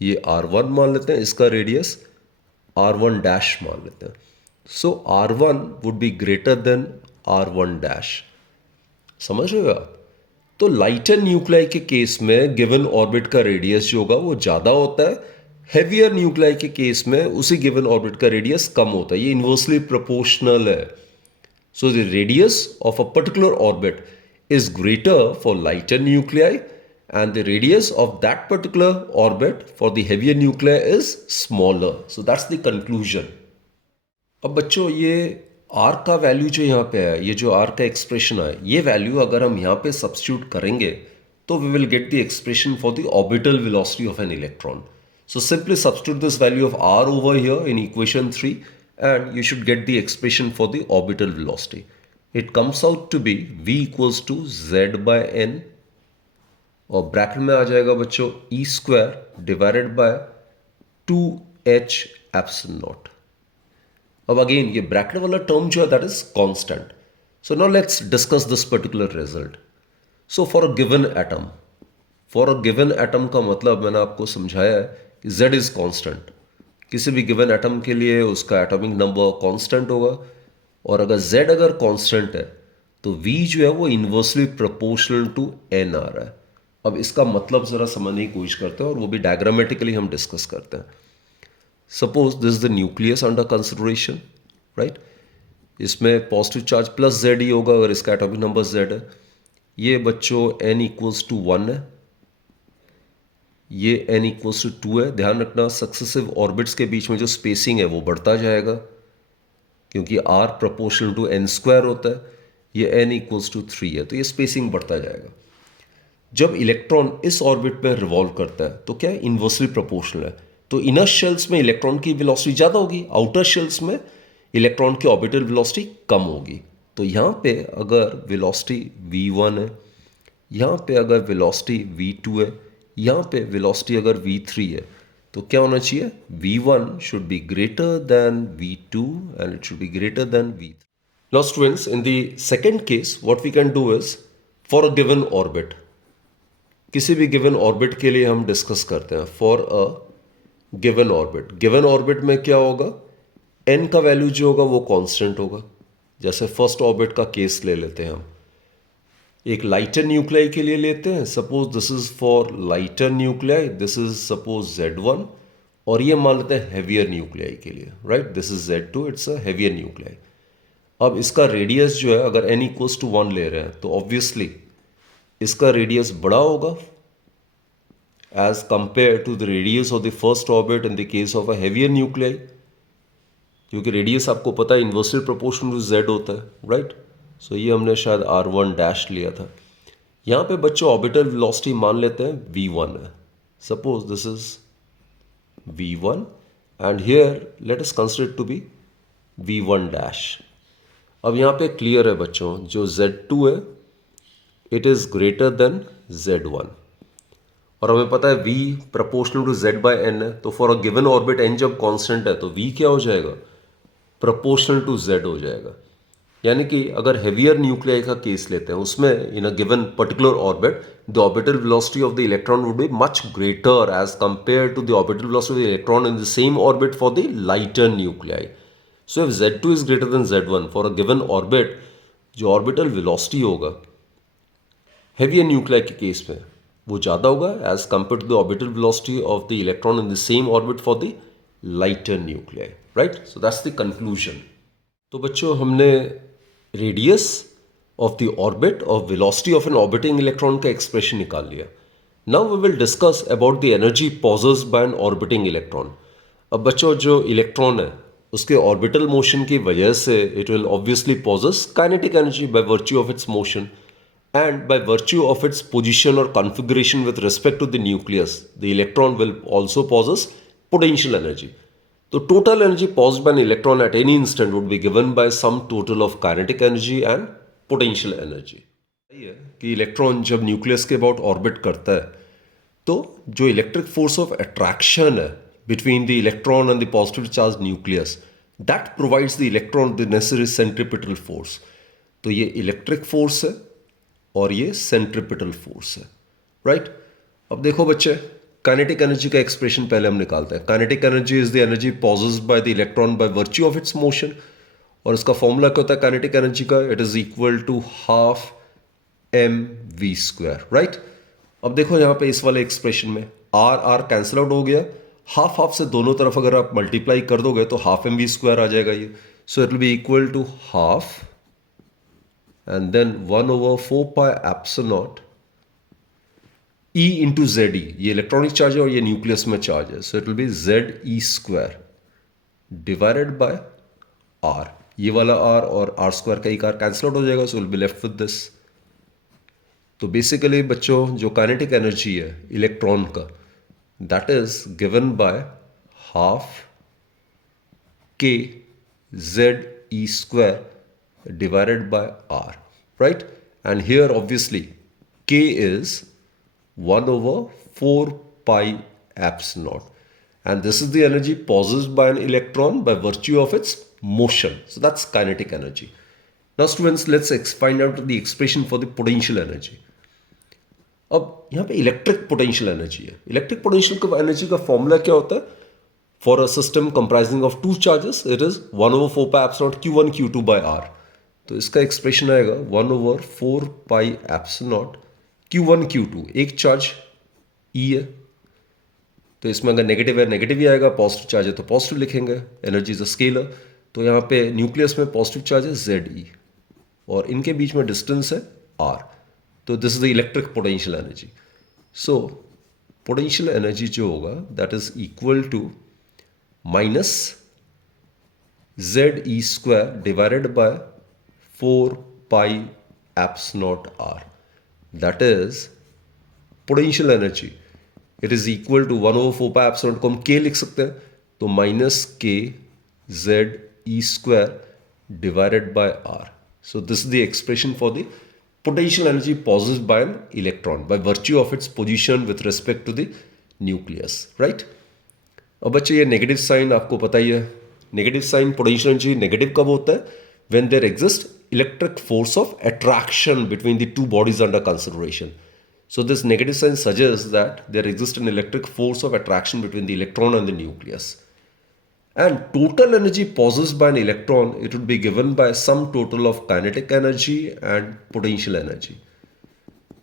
ये R1 मान लेते हैं, इसका रेडियस R1 डैश मान लेते हैं। सो R1 would be greater then R1 dash, समझ रहे हो आप। तो लाइटर न्यूक्लियाई के केस में गिवन ऑर्बिट का रेडियस जो होगा वो ज़्यादा होता है, हैवियर न्यूक्लियाई के केस में उसी गिवन ऑर्बिट का रेडियस कम होता है। ये इन्वर्सली प्रोपोर्शनल है। So the radius of a particular orbit is greater for lighter nuclei and the radius of that particular orbit for the heavier nuclei is smaller. So that's the conclusion. अब बच्चों ये r का value जो यहाँ पे है, ये जो r का एक्सप्रेशन है, ये वैल्यू अगर हम यहाँ पे सब्स्टिट्यूट करेंगे तो we will get the expression for the orbital velocity of an electron. So simply substitute this value of r over here in equation 3 and you should get the expression for the orbital velocity. It comes out to be v equals to z by n, और Brackett में आ जाएगा बच्चों e square divided by 2h epsilon not. अब again ये bracket वाला term जो है that is constant. So now let's discuss this particular result. So for a given atom, for a given atom का मतलब मैंने आपको समझाया है कि z इज कांस्टेंट। किसी भी गिवन एटम के लिए उसका एटॉमिक नंबर कांस्टेंट होगा, और अगर z अगर कांस्टेंट है तो v जो है वो इन्वर्सली प्रोपोर्शनल टू n आ रहा है। अब इसका मतलब जरा समझने की कोशिश करते हैं और वो भी डायग्रामेटिकली हम डिस्कस करते हैं। Suppose this is the nucleus under consideration, right. इसमें पॉजिटिव चार्ज प्लस z ही होगा अगर इसका एटॉमिक नंबर z है। ये बच्चों n इक्वल्स टू 1 है, ये n इक्वल्स टू 2 है। ध्यान रखना सक्सेसिव ऑर्बिट्स के बीच में जो स्पेसिंग है वो बढ़ता जाएगा क्योंकि r proportional to n square होता है। ये n इक्वल्स टू 3 है तो ये स्पेसिंग बढ़ता जाएगा। जब इलेक्ट्रॉन इस ऑर्बिट में रिवॉल्व करता है तो क्या इन्वर्सली प्रोपोर्शनल है, तो इनर शेल्स में इलेक्ट्रॉन की वेलोसिटी ज़्यादा होगी, आउटर शेल्स में इलेक्ट्रॉन की ऑर्बिटल वेलोसिटी कम होगी। तो यहाँ पे अगर वेलोसिटी v1 है, यहाँ पे अगर वेलोसिटी v2 है, यहाँ पे वेलोसिटी अगर v3 है, तो क्या होना चाहिए, v1 should be greater than v2 and it should be greater than v3। Now students, in the second case what we can do is for a given orbit, किसी भी गिवन ऑर्बिट के लिए हम डिस्कस करते हैं for a given orbit. Given orbit में क्या होगा, n का वैल्यू जो होगा वो कांस्टेंट होगा। जैसे फर्स्ट ऑर्बिट का केस ले लेते हैं हम, एक लाइटर न्यूक्लियाई के लिए लेते हैं। Suppose this is for lighter nuclei, this is suppose Z1, और ये मान लेते हैं हैवियर न्यूक्लियाई के लिए, right. This is Z2, it's a heavier nuclei. अब इसका रेडियस जो है अगर n इक्वल्स टू 1 ले रहे हैं तो ऑब्वियसली इसका रेडियस बड़ा होगा as compare to the radius of the first orbit in the case of a heavier nuclei, क्योंकि रेडियस आपको पता है इन्वर्सली प्रोपोर्शनल टू z होता है, राइट। सो ये हमने शायद r1 डैश लिया था। यहाँ पे बच्चों ऑर्बिटल वेलोसिटी मान लेते हैं v1 है। Suppose this is v1 and here let us consider to be v1 dash. अब यहाँ पे क्लियर है बच्चों, जो z2 है it is greater than Z1, और हमें पता है v proportional to z by n है। तो for a given orbit n जब कांस्टेंट है तो v क्या हो जाएगा, प्रोपोर्शनल टू z हो जाएगा। यानी कि अगर हैवियर न्यूक्लियाई का केस लेते हैं, उसमें in a given particular orbit the orbital velocity of the electron would be much greater as compare to the orbital velocity of the electron in the same orbit for the lighter nuclei. So if Z2 is greater than Z1 for a given orbit, जो orbital velocity होगा heavier nuclei के case में वो ज़्यादा होगा as compare to the orbital velocity of the electron in the same orbit for the lighter nuclei, right. So that's the conclusion. तो बच्चों हमने रेडियस ऑफ द ऑर्बिट और velocity of an orbiting electron का expression निकाल लिया। Now we will discuss about the energy possessed by an orbiting electron. अब बच्चों जो इलेक्ट्रॉन है उसके ऑर्बिटल मोशन की वजह से it will obviously possess kinetic energy by virtue of its motion and by virtue of its position or configuration with respect to the nucleus, the electron will also possess potential energy. So total energy possessed by an electron at any instant would be given by sum total of kinetic energy and potential energy. ये है कि electron जब nucleus के about orbit करता है तो जो electric force of attraction है between the electron and the positive charge nucleus that provides the electron the necessary centripetal force. तो ये इलेक्ट्रिक फोर्स है और ये सेंट्रीपिटल फोर्स है, राइट. अब देखो बच्चे, काइनेटिक एनर्जी का एक्सप्रेशन पहले हम निकालते हैं. Kinetic energy is the energy possessed by the electron by virtue of its motion, और इसका फॉर्मूला क्या होता है काइनेटिक एनर्जी का? It is equal to half mv², right. अब देखो यहाँ पे इस वाले एक्सप्रेशन में आर आर कैंसिल आउट हो गया, हाफ हाफ से दोनों तरफ अगर आप मल्टीप्लाई कर दोगे तो हाफ mv² आ जाएगा ये. So it will be equal to half and then 1 over 4 pi epsilon naught E into ZE. ये इलेक्ट्रॉनिक चार्ज है और ये न्यूक्लियस में चार्ज है. So it will B ZE² divided by R. ये वाला R और R² का एक R कैंसिल आउट हो जाएगा. So will be left with this. तो बेसिकली बच्चों जो काइनेटिक एनर्जी है इलेक्ट्रॉन का that is given by half k ZE² divided by R, right? And here obviously K is 1 over 4 pi epsilon naught. And this is the energy possessed by an electron by virtue of its motion. So that's kinetic energy. Now students, let's find out the expression for the potential energy. अब यहाँ पे electric potential energy है. Electric potential energy का formula क्या होता है? For a system comprising of two charges, it is 1 over 4 pi epsilon naught Q1 Q2 by R. तो इसका एक्सप्रेशन आएगा 1 over 4 pi epsilon naught Q1 Q2. एक charge E है तो इसमें अगर नेगेटिव है नेगेटिव ही आएगा, पॉजिटिव चार्ज है तो पॉजिटिव लिखेंगे. Energy is a scalar. तो यहाँ पे न्यूक्लियस में पॉजिटिव चार्ज है ZE और इनके बीच में डिस्टेंस है R. तो this is the electric potential energy. So potential energy जो होगा that is equal to minus ZE² divided by 4 pi epsilon naught R. That is potential energy. It is equal to 1 over 4 pi epsilon को हम K लिख सकते हैं तो minus K ZE² divided by R. So this is the expression for the potential energy possessed by an electron by virtue of its position with respect to the nucleus, right? अब बच्चे ये negative sign आपको पता ही है. Negative sign potential energy negative कब होता है? When there exist electric force of attraction between the two bodies under consideration. So this negative sign suggest that there exist an electric force of attraction between the electron and the nucleus. And total energy possessed by an electron, it would be given by sum total of kinetic energy and potential energy.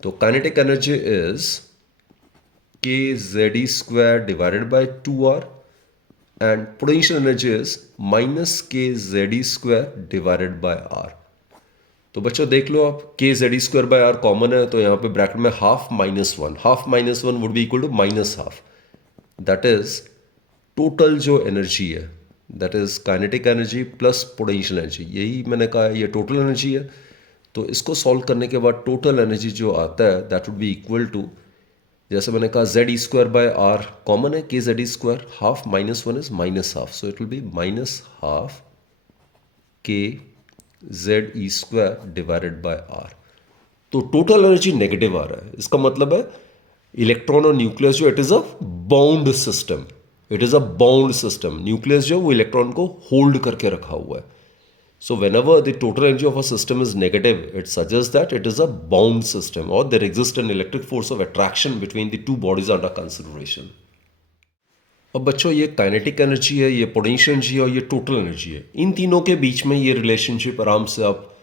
So kinetic energy is kZe² divided by 2R and potential energy is minus kZe² divided by R. तो बच्चों देख लो आप kZe² by R common है तो यहाँ पे bracket में half minus one, half minus one would be equal to minus half. That is total जो एनर्जी है that is kinetic energy plus potential energy. यही मैंने कहा ये टोटल एनर्जी है. तो इसको सॉल्व करने के बाद टोटल एनर्जी जो आता है that would be equal to, जैसे मैंने कहा ZE² बाय R कॉमन है kZe², half minus one is minus half. So it will be minus half kZe² divided by R. तो टोटल एनर्जी नेगेटिव आ रहा है. इसका मतलब है इलेक्ट्रॉन और न्यूक्लियस जो it is a bound system. It is a bound system. Nucleus जो वो इलेक्ट्रॉन को होल्ड करके रखा हुआ है. So whenever the total energy of a system is negative, it suggests that it is a bound system or there exists an electric force of attraction between the two bodies under consideration. अब बच्चों ये kinetic energy है, ये potential energy है और ये total energy है. इन तीनों के बीच में ये रिलेशनशिप आराम से आप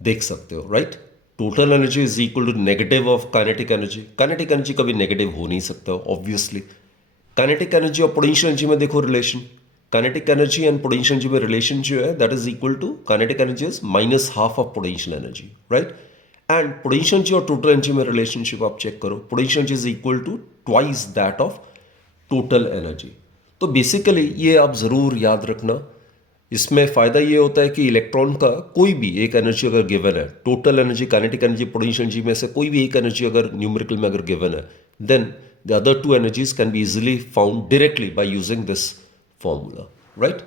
देख सकते हो, right. Total energy is equal to negative of kinetic energy. Kinetic energy कभी नेगेटिव हो नहीं सकता ऑब्वियसली. काइनेटिक एनर्जी और पोटेंशियल एनर्जी में देखो relation. Kinetic energy and potential energy में रिलेशन जो है that is equal to kinetic energy is minus half of potential energy, right. And potential energy और टोटल एनर्जी में रिलेशनशिप आप check करो, potential energy is equal to twice that of total energy. तो basically ये आप ज़रूर याद रखना, इसमें फ़ायदा ये होता है कि इलेक्ट्रॉन का कोई भी एक एनर्जी अगर गिवन है, total energy, kinetic energy, potential energy में से कोई भी एक एनर्जी अगर न्यूमेरिकल में अगर गिवन है, then the other two energies can be easily found directly by using this formula, right.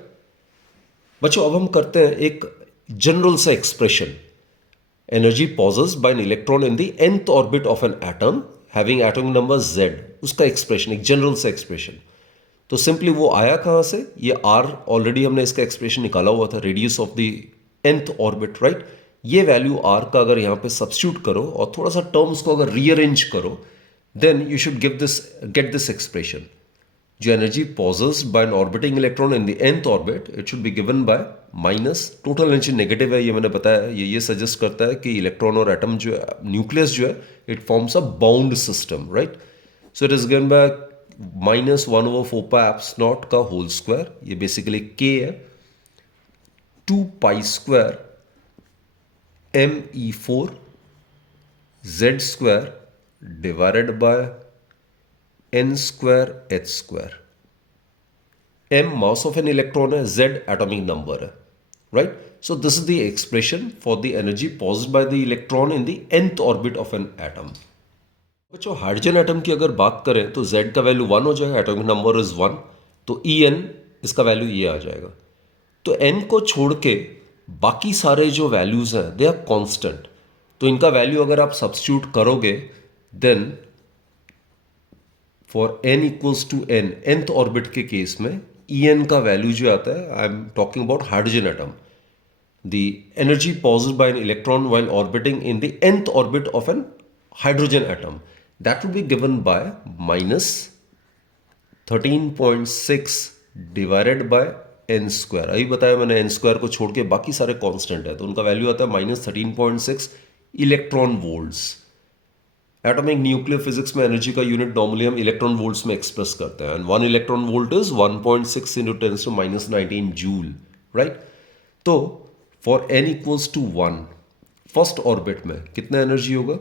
बच्चों अब हम करते हैं एक जनरल सा expression, energy possess by an electron in the nth orbit of an atom having atomic number z, उसका expression, एक general सा एक्सप्रेशन। तो सिंपली वो आया कहाँ से, ये r ऑलरेडी हमने इसका एक्सप्रेशन निकाला हुआ था, radius of the nth orbit, right. ये वैल्यू r का अगर यहाँ पे सब्स्टिट्यूट करो और थोड़ा सा टर्म्स को अगर रीअरेंज करो, then you should get this expression. जो energy possess by an orbiting electron in the nth orbit, it should be given by minus, total energy negative है ये मैंने बताया, ये सजेस्ट करता है कि इलेक्ट्रॉन और एटम जो न्यूक्लियस जो है, it forms a bound system, right. So it is given by minus 1/4πε0 का होल स्क्वायर, ये बेसिकली k है, 2π² me4 z² divided by n² h²। m mass of an electron है, z एटॉमिक नंबर है, right. So this is the expression for the energy possessed by the electron in the nth orbit of an atom. बच्चों hydrogen atom की अगर बात करें तो z का value 1 हो जाएगा, एटॉमिक नंबर इज 1, तो En इसका वैल्यू ये आ जाएगा। तो n को छोड़ के बाकी सारे जो वैल्यूज हैं दे आर कांस्टेंट, तो इनका वैल्यू अगर आप सब्स्टिट्यूट करोगे, then for n equals to n, nth orbit के केस में En का वैल्यू जो आता है, I am talking about hydrogen atom, the energy possessed by an electron while orbiting in the nth orbit of an hydrogen atom, that would be given by minus 13.6 divided by n²। अभी बताया मैंने n² को छोड़ के बाकी सारे constant है, तो उनका वैल्यू आता है minus 13.6 electron volts. Atomic nuclear physics में एनर्जी का यूनिट नॉर्मली हम इलेक्ट्रॉन वोल्ट्स में एक्सप्रेस करते हैं, and 1 electron volt is 1.6 × 10⁻⁻19 joule, right. तो for n equals to 1, first orbit में कितना एनर्जी होगा,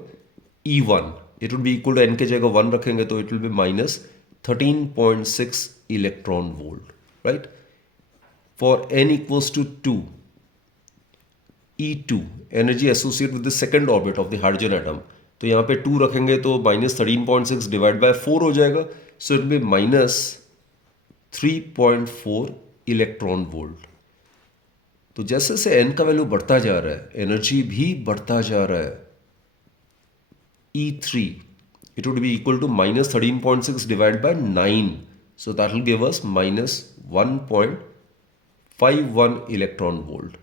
E1, it will be equal to n के जगह 1 रखेंगे तो it will be minus 13.6 electron volt, right. For n equals to 2, E2, energy associate with the second orbit of the hydrogen atom, तो यहाँ पे 2 रखेंगे तो माइनस 13.6 डिवाइड बाय 4 हो जाएगा, so it will be minus 3.4 electron volt. तो जैसे जैसे n का वैल्यू बढ़ता जा रहा है, एनर्जी भी बढ़ता जा रहा है। E3, it would be equal to minus 13.6 divided by 9. So that will give us minus 1.51 electron volt.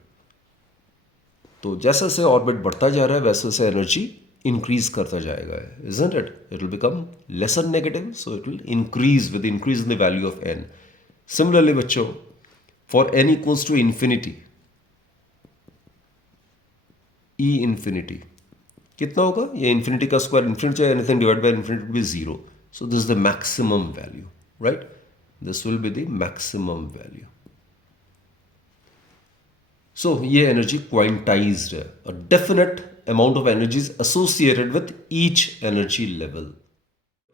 तो जैसे जैसे ऑर्बिट बढ़ता जा रहा है वैसे वैसे एनर्जी इंक्रीज करता जाएगा, isn't it? It will become lesser negative, so it will increase with the increase in the value of n. Similarly बच्चों, for n equals to infinity, E infinity कितना होगा, ये इन्फिनिटी का स्क्वायर, इन्फिनिटी चाहे anything divide by infinity will be 0, so this is the maximum value, right. This will be the maximum value. सो ये energy quantized है, a definite amount of energy is associated with each energy level.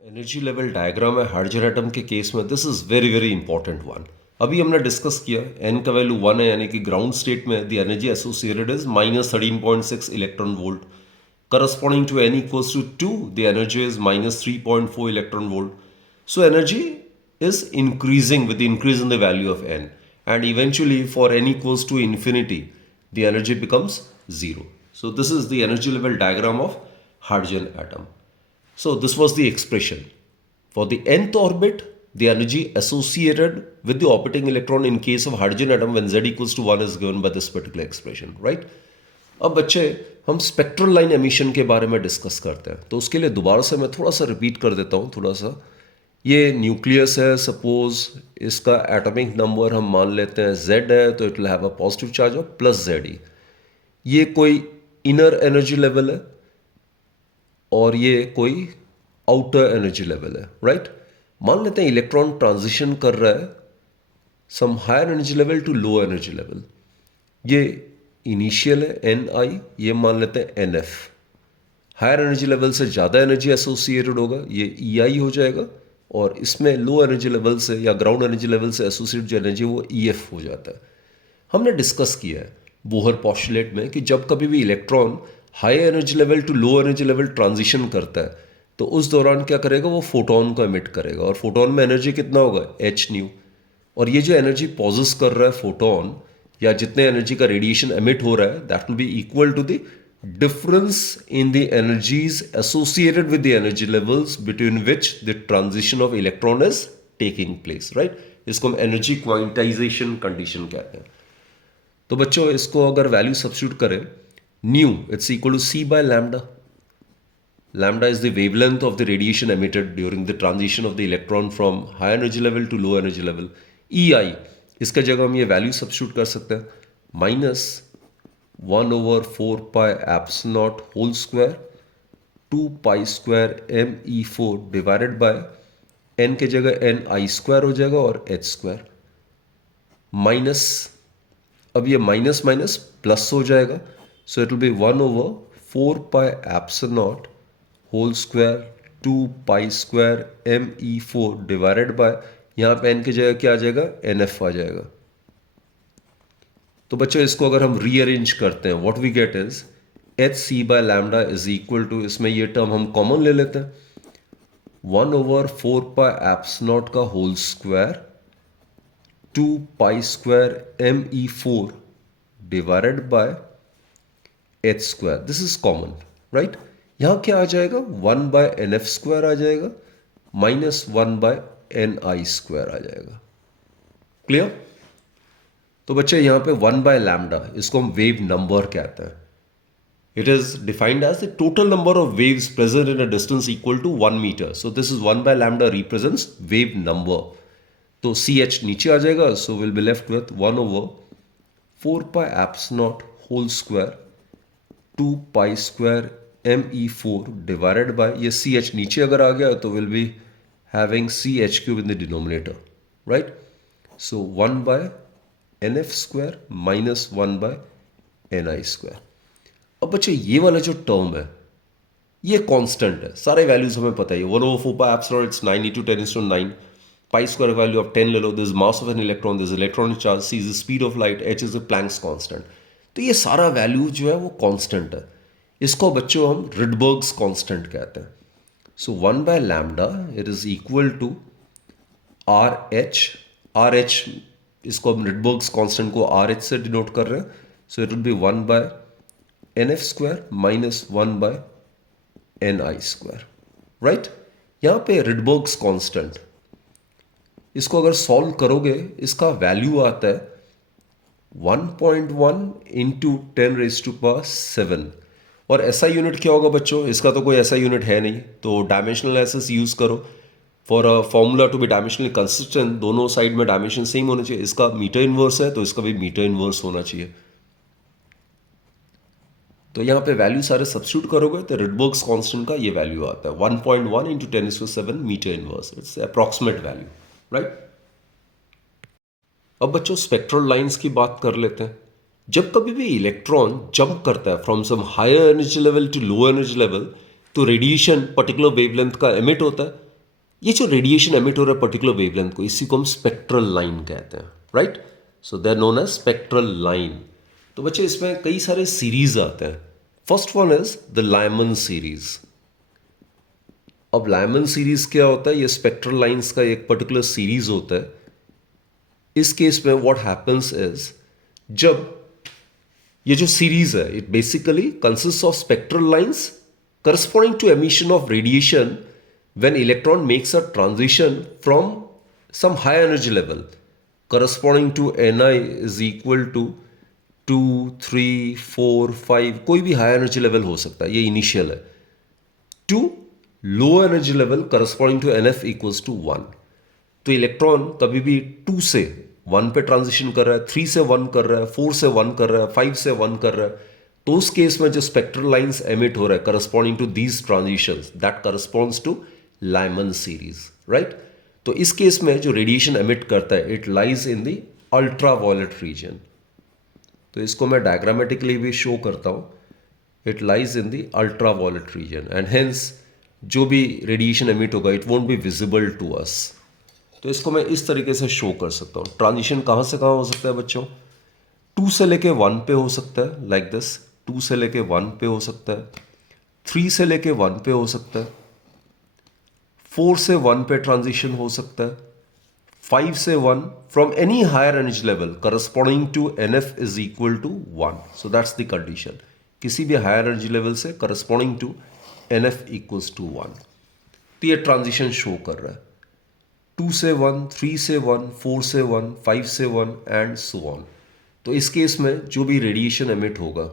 Energy level diagram है hydrogen atom के case में, this is very very important one. अभी हमने discuss किया n का वैल्यू 1 है, यानी कि ग्राउंड स्टेट में the energy associated is minus 13.6 electron volt. Corresponding to n equals to 2, the energy is minus 3.4 electron volt. So energy is increasing with the increase in the value of n, and eventually for n equals to infinity, the energy becomes 0. So this is the energy level diagram of hydrogen atom. So this was the expression. For the nth orbit, the energy associated with the orbiting electron in case of hydrogen atom when z equals to 1 is given by this particular expression, right? अब बच्चे हम spectral line emission के बारे में discuss करते हैं, तो उसके लिए दोबारा से मैं थोड़ा सा रिपीट कर देता हूँ थोड़ा सा। ये न्यूक्लियस है, सपोज इसका एटॉमिक नंबर हम मान लेते हैं z है, तो it will have a positive charge of plus Ze। ये कोई इनर एनर्जी लेवल है और ये कोई आउटर एनर्जी लेवल है, राइट। मान लेते हैं इलेक्ट्रॉन ट्रांजिशन कर रहा है some higher energy level to low energy level. ये इनिशियल है Ni, ये मान लेते हैं Nf, हायर एनर्जी लेवल से ज़्यादा एनर्जी एसोसिएटेड होगा, ये EI हो जाएगा, और इसमें लो एनर्जी लेवल से या ग्राउंड एनर्जी लेवल से एसोसिएटेड जो एनर्जी वो EF हो जाता है। हमने डिस्कस किया है बोहर पॉस्टुलेट में कि जब कभी भी electron high energy level to low energy level transition करता है तो उस दौरान क्या करेगा, वो फोटोन को एमिट करेगा, और फोटोन में एनर्जी कितना होगा, h न्यू। और ये जो एनर्जी पॉजेस कर रहा है फोटोन, या जितने एनर्जी का रेडिएशन एमिट हो रहा है, that will be equal to the difference in the energies associated with the energy levels between which the transition of electron is taking place, right. इसको हम एनर्जी क्वांटाइजेशन कंडीशन कहते हैं। तो बच्चों इसको अगर वैल्यू सब्स्टिट्यूट करें, new it's equal to C by lambda. Lambda is the wavelength of the radiation emitted during the transition of the electron from high energy level to low energy level. EI इसका जगह हम ये value substitute कर सकते हैं, -1/4πε0 whole square 2π² me4 divided by n के जगह ni² हो जाएगा और h², माइनस, अब ये माइनस माइनस प्लस हो जाएगा, so it will be 1/4πε0 whole square 2π² me4 divided by, यहाँ पे n की जगह क्या आ जाएगा, nf आ जाएगा। तो बच्चों इसको अगर हम रीअरेंज करते हैं, what we get is hc by lambda is equal to, इसमें ये टर्म हम कॉमन ले लेते हैं, 1/4πε0 का whole square 2π² me4 divided by h², this is common, right. यहां क्या आ जाएगा, 1/nf² आ जाएगा, -1/ni² आ जाएगा। क्लियर। तो बच्चे यहां पे 1/λ, इसको हम वेव नंबर कहते हैं। It is defined as the total number of waves present in a distance equal to 1 metre, so this is 1/λ represents wave number. तो CH नीचे आ जाएगा, so will be left with 1/4πε0 whole square 2π² me4 divided by, ये CH नीचे अगर आ गया तो will be having CH³ in the denominator, right. So 1/nf² minus 1/ni²। अब बच्चे ये वाला जो टर्म है ये कांस्टेंट है, सारे वैल्यूज हमें पता है, 1/4πε0 इट्स 9 × 10⁹, π² वैल्यू ऑफ 10 ले लो, this mass of an electron, this electronic charge, c is the speed of light, h is the Planck's constant. तो ये सारा वैल्यू जो है वो कांस्टेंट है, इसको बच्चों हम रिडबर्ग्स कांस्टेंट कहते हैं। So 1/λ it is equal to RH इसको हम रिडबर्ग्स कांस्टेंट को RH से डिनोट कर रहे हैं, so it will be 1/nf² minus 1/ni², right. यहां पे रिडबर्ग्स कांस्टेंट, इसको अगर सॉल्व करोगे इसका वैल्यू आता है 1.1 × 10⁻⁷। और ऐसा यूनिट क्या होगा बच्चों, इसका तो कोई ऐसा यूनिट है नहीं, तो डायमेंशनल एसेस यूज करो for a formula to be dimensionally consistent, दोनों साइड में डायमेंशन सेम होने चाहिए। इसका मीटर इनवर्स है तो इसका भी मीटर इनवर्स होना चाहिए। तो यहाँ पे वैल्यू सारे सब्स्टिट्यूट करोगे तो रिडबर्ग्स कांस्टेंट का ये वैल्यू आता है 1.1 × 10⁻⁷ metre inverse, it's approximate value, right. अब बच्चों स्पेक्ट्रल लाइंस की बात कर लेते हैं। जब कभी भी इलेक्ट्रॉन जंप करता है from some higher energy level to low energy level, तो रेडिएशन पर्टिकुलर वेवलेंथ का एमिट होता है। ये जो रेडिएशन एमिट हो रहा है पर्टिकुलर वेवलेंथ को, इसी को हम स्पेक्ट्रल लाइन कहते हैं, right. So they are known as spectral line. तो बच्चे इसमें कई सारे सीरीज आते हैं। First one is the Lyman series. अब लायमन सीरीज क्या होता है, ये स्पेक्ट्रल लाइंस का एक पर्टिकुलर सीरीज होता है। इस केस में व्हाट हैपेंस इज, जब ये जो सीरीज है it basically consist of spectral lines corresponding to emission of radiation when electron makes a transition from some high energy level corresponding to Ni is equal to 2, 3, 4, 5, कोई भी high energy level हो सकता है, ये initial है, to low energy level corresponding to NF equals to 1। तो electron कभी भी 2 से 1 पे ट्रांजिशन कर रहा है, 3 से 1 कर रहा है, 4 से 1 कर रहा है, 5 से 1 कर रहा है, तो उस केस में जो स्पेक्ट्रल लाइंस एमिट हो रहा है corresponding to these transitions, that corresponds to Lyman series, right. तो इस केस में जो रेडिएशन एमिट करता है it lies in the ultra violet region. तो इसको मैं डायग्रामेटिकली भी शो करता हूं। It lies in the ultra violet region and hence जो भी रेडिएशन एमिट होगा it won't be visible to us. तो इसको मैं इस तरीके से शो कर सकता हूँ। ट्रांजिशन कहाँ से कहाँ हो सकता है बच्चों? 2 से लेके 1 पे हो सकता है लाइक दिस, 2 से लेके 1 पे हो सकता है, 3 से लेके 1 पे हो सकता है, 4 से 1 पे ट्रांजिशन हो सकता है, 5 से 1 from any higher energy level corresponding to NF is equal to 1। So that's the condition, किसी भी हायर एनर्जी लेवल से corresponding to NF equals to 1। तो ये ट्रांजिशन शो कर रहा है 2 से 1, 3 से 1, 4 से 1, 5 से 1 एंड सो ऑन। तो इस केस में जो भी रेडिएशन एमिट होगा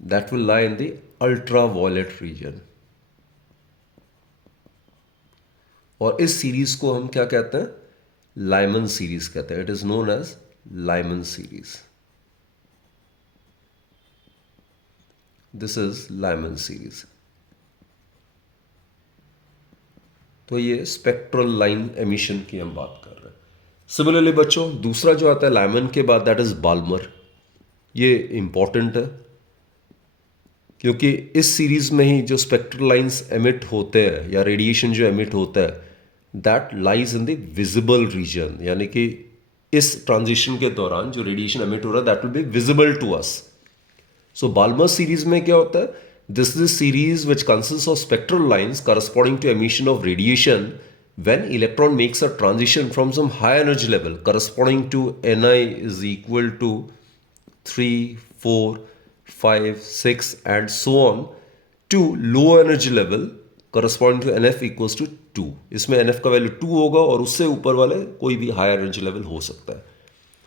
that will lie in the ultra violet region. और इस सीरीज को हम क्या कहते हैं? लाइमन सीरीज कहते हैं। It is known as Lyman series. This is Lyman series. तो ये स्पेक्ट्रल लाइन एमिशन की हम बात कर रहे हैं। सिमिलरली बच्चों दूसरा जो आता है लाइमन के बाद दैट इज बाल्मर। ये इंपॉर्टेंट है क्योंकि इस सीरीज में ही जो स्पेक्ट्रल लाइंस एमिट होते हैं या रेडिएशन जो एमिट होता है that lies in the visible reason, यानी कि इस ट्रांजिशन के दौरान जो रेडिएशन एमिट हो रहा है that will be visible to us. So Balmer series में क्या होता है? This is series which consist of spectral lines corresponding to emission of radiation when electron makes a transition from some high energy level corresponding to Ni is equal to 3, 4, 5, 6 and so on to low energy level corresponding to NF equals to 2। इसमें NF का value 2 होगा और उससे ऊपर वाले कोई भी higher energy level हो सकता है।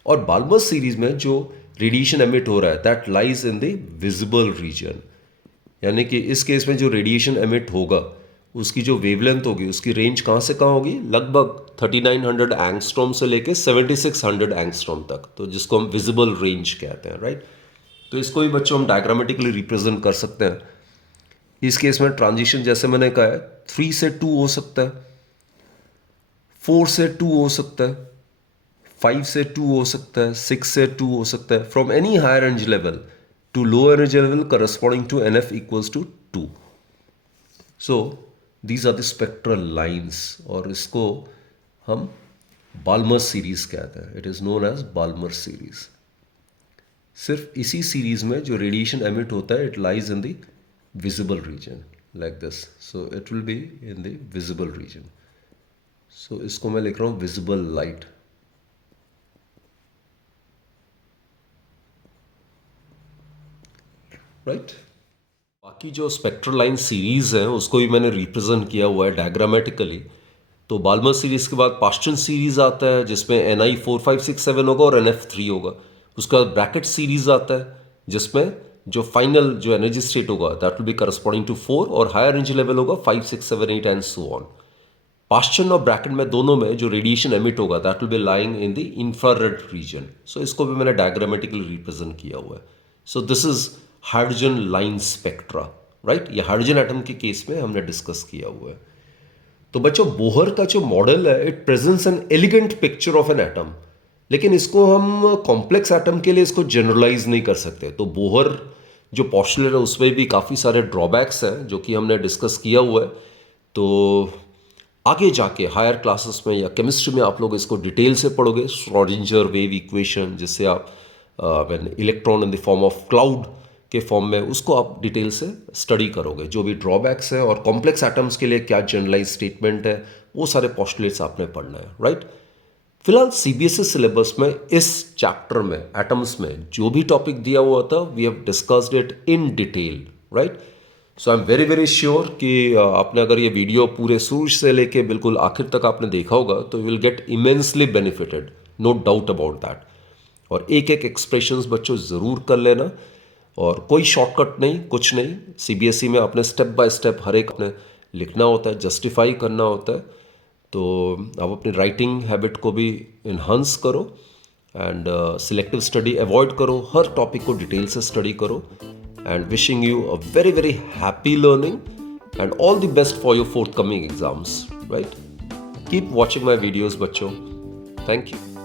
और बाल्मर सीरीज में जो रेडिएशन एमिट हो रहा है that lies in the visible reason, यानी कि इस केस में जो रेडिएशन एमिट होगा उसकी जो वेवलेंथ होगी उसकी रेंज कहाँ से कहाँ होगी? लगभग 3900 एंगस्ट्रॉम से लेके 7600 एंगस्ट्रॉम तक, तो जिसको हम विजिबल रेंज कहते हैं, राइट। तो इसको भी बच्चों हम डायग्रामेटिकली रिप्रेजेंट कर सकते हैं। इस केस में ट्रांजिशन जैसे मैंने कहा है 3 से 2 हो सकता है, 4 से 2 हो सकता है, 5 से 2 हो सकता है, 6 से 2 हो सकता है, from any higher energy level to low energy level corresponding to NF equals to 2। So these are the spectral lines और इसको हम बाल्मर सीरीज कहते हैं। It is known as Balmer series. सिर्फ इसी सीरीज में जो रेडिएशन एमिट होता है it lies in the visible region like this. So it will be in the visible region. So इसको मैं लिख रहा हूं विजिबल लाइट। राइट। बाकी जो स्पेक्ट्रल लाइन सीरीज है उसको भी मैंने रिप्रेजेंट किया हुआ है डायग्रामेटिकली। तो बाल्मर सीरीज के बाद पास्टन सीरीज आता है जिसमें Ni 4, 5, 6, 7 होगा और NF 3 होगा। उसका ब्रैकेट सीरीज आता है जिसमें जो फाइनल जो एनर्जी स्टेट होगा that will be corresponding to 4 और हायर एनर्जी लेवल होगा 5, 6, 7, 8 एंड सो ऑन। पास्टन और ब्रैकेट में दोनों में जो रेडिएशन एमिट होगा that will be lying in the infrared region. So इसको भी मैंने डायग्रामेटिकली रिप्रेजेंट किया हुआ है। So this is hydrogen line spectra, right. ये हाइड्रोजन एटम के केस में हमने डिस्कस किया हुआ है। तो बच्चों बोहर का जो मॉडल है it presents an elegant picture of an atom, लेकिन इसको हम कॉम्प्लेक्स एटम के लिए इसको जनरलाइज नहीं कर सकते। तो बोहर जो पॉस्टुलेट है उसमें भी काफ़ी सारे ड्रॉबैक्स हैं जो कि हमने डिस्कस किया हुआ है। तो आगे जाके हायर क्लासेस में या केमिस्ट्री में आप लोग इसको डिटेल से पढ़ोगे। श्रोडिंजर वेव इक्वेशन जिससे आप electron in the form of cloud के फॉर्म में उसको आप डिटेल से स्टडी करोगे। जो भी ड्रॉबैक्स है और कॉम्प्लेक्स एटम्स के लिए क्या जनरलाइज स्टेटमेंट है वो सारे पोस्टुलेट्स आपने पढ़ना है, राइट। फिलहाल CBSE सिलेबस में इस चैप्टर में एटम्स में जो भी टॉपिक दिया हुआ था we have discussed it in detail, right. So I am very very sure कि आपने अगर ये वीडियो पूरे शुरू से लेके बिल्कुल आखिर तक आपने देखा होगा तो you will get immensely benefited, no doubt about that. और एक एक एक्सप्रेशंस बच्चों ज़रूर कर लेना और कोई शॉर्टकट नहीं, कुछ नहीं। CBSE में आपने स्टेप बाय स्टेप हर एक अपने लिखना होता है, जस्टिफाई करना होता है। तो आप अपनी राइटिंग हैबिट को भी इन्हांस करो एंड सिलेक्टिव स्टडी अवॉइड करो, हर टॉपिक को डिटेल से स्टडी करो। And wishing you a very very happy learning and all the best for your forthcoming exams, right. Keep watching my videos बच्चों। Thank you.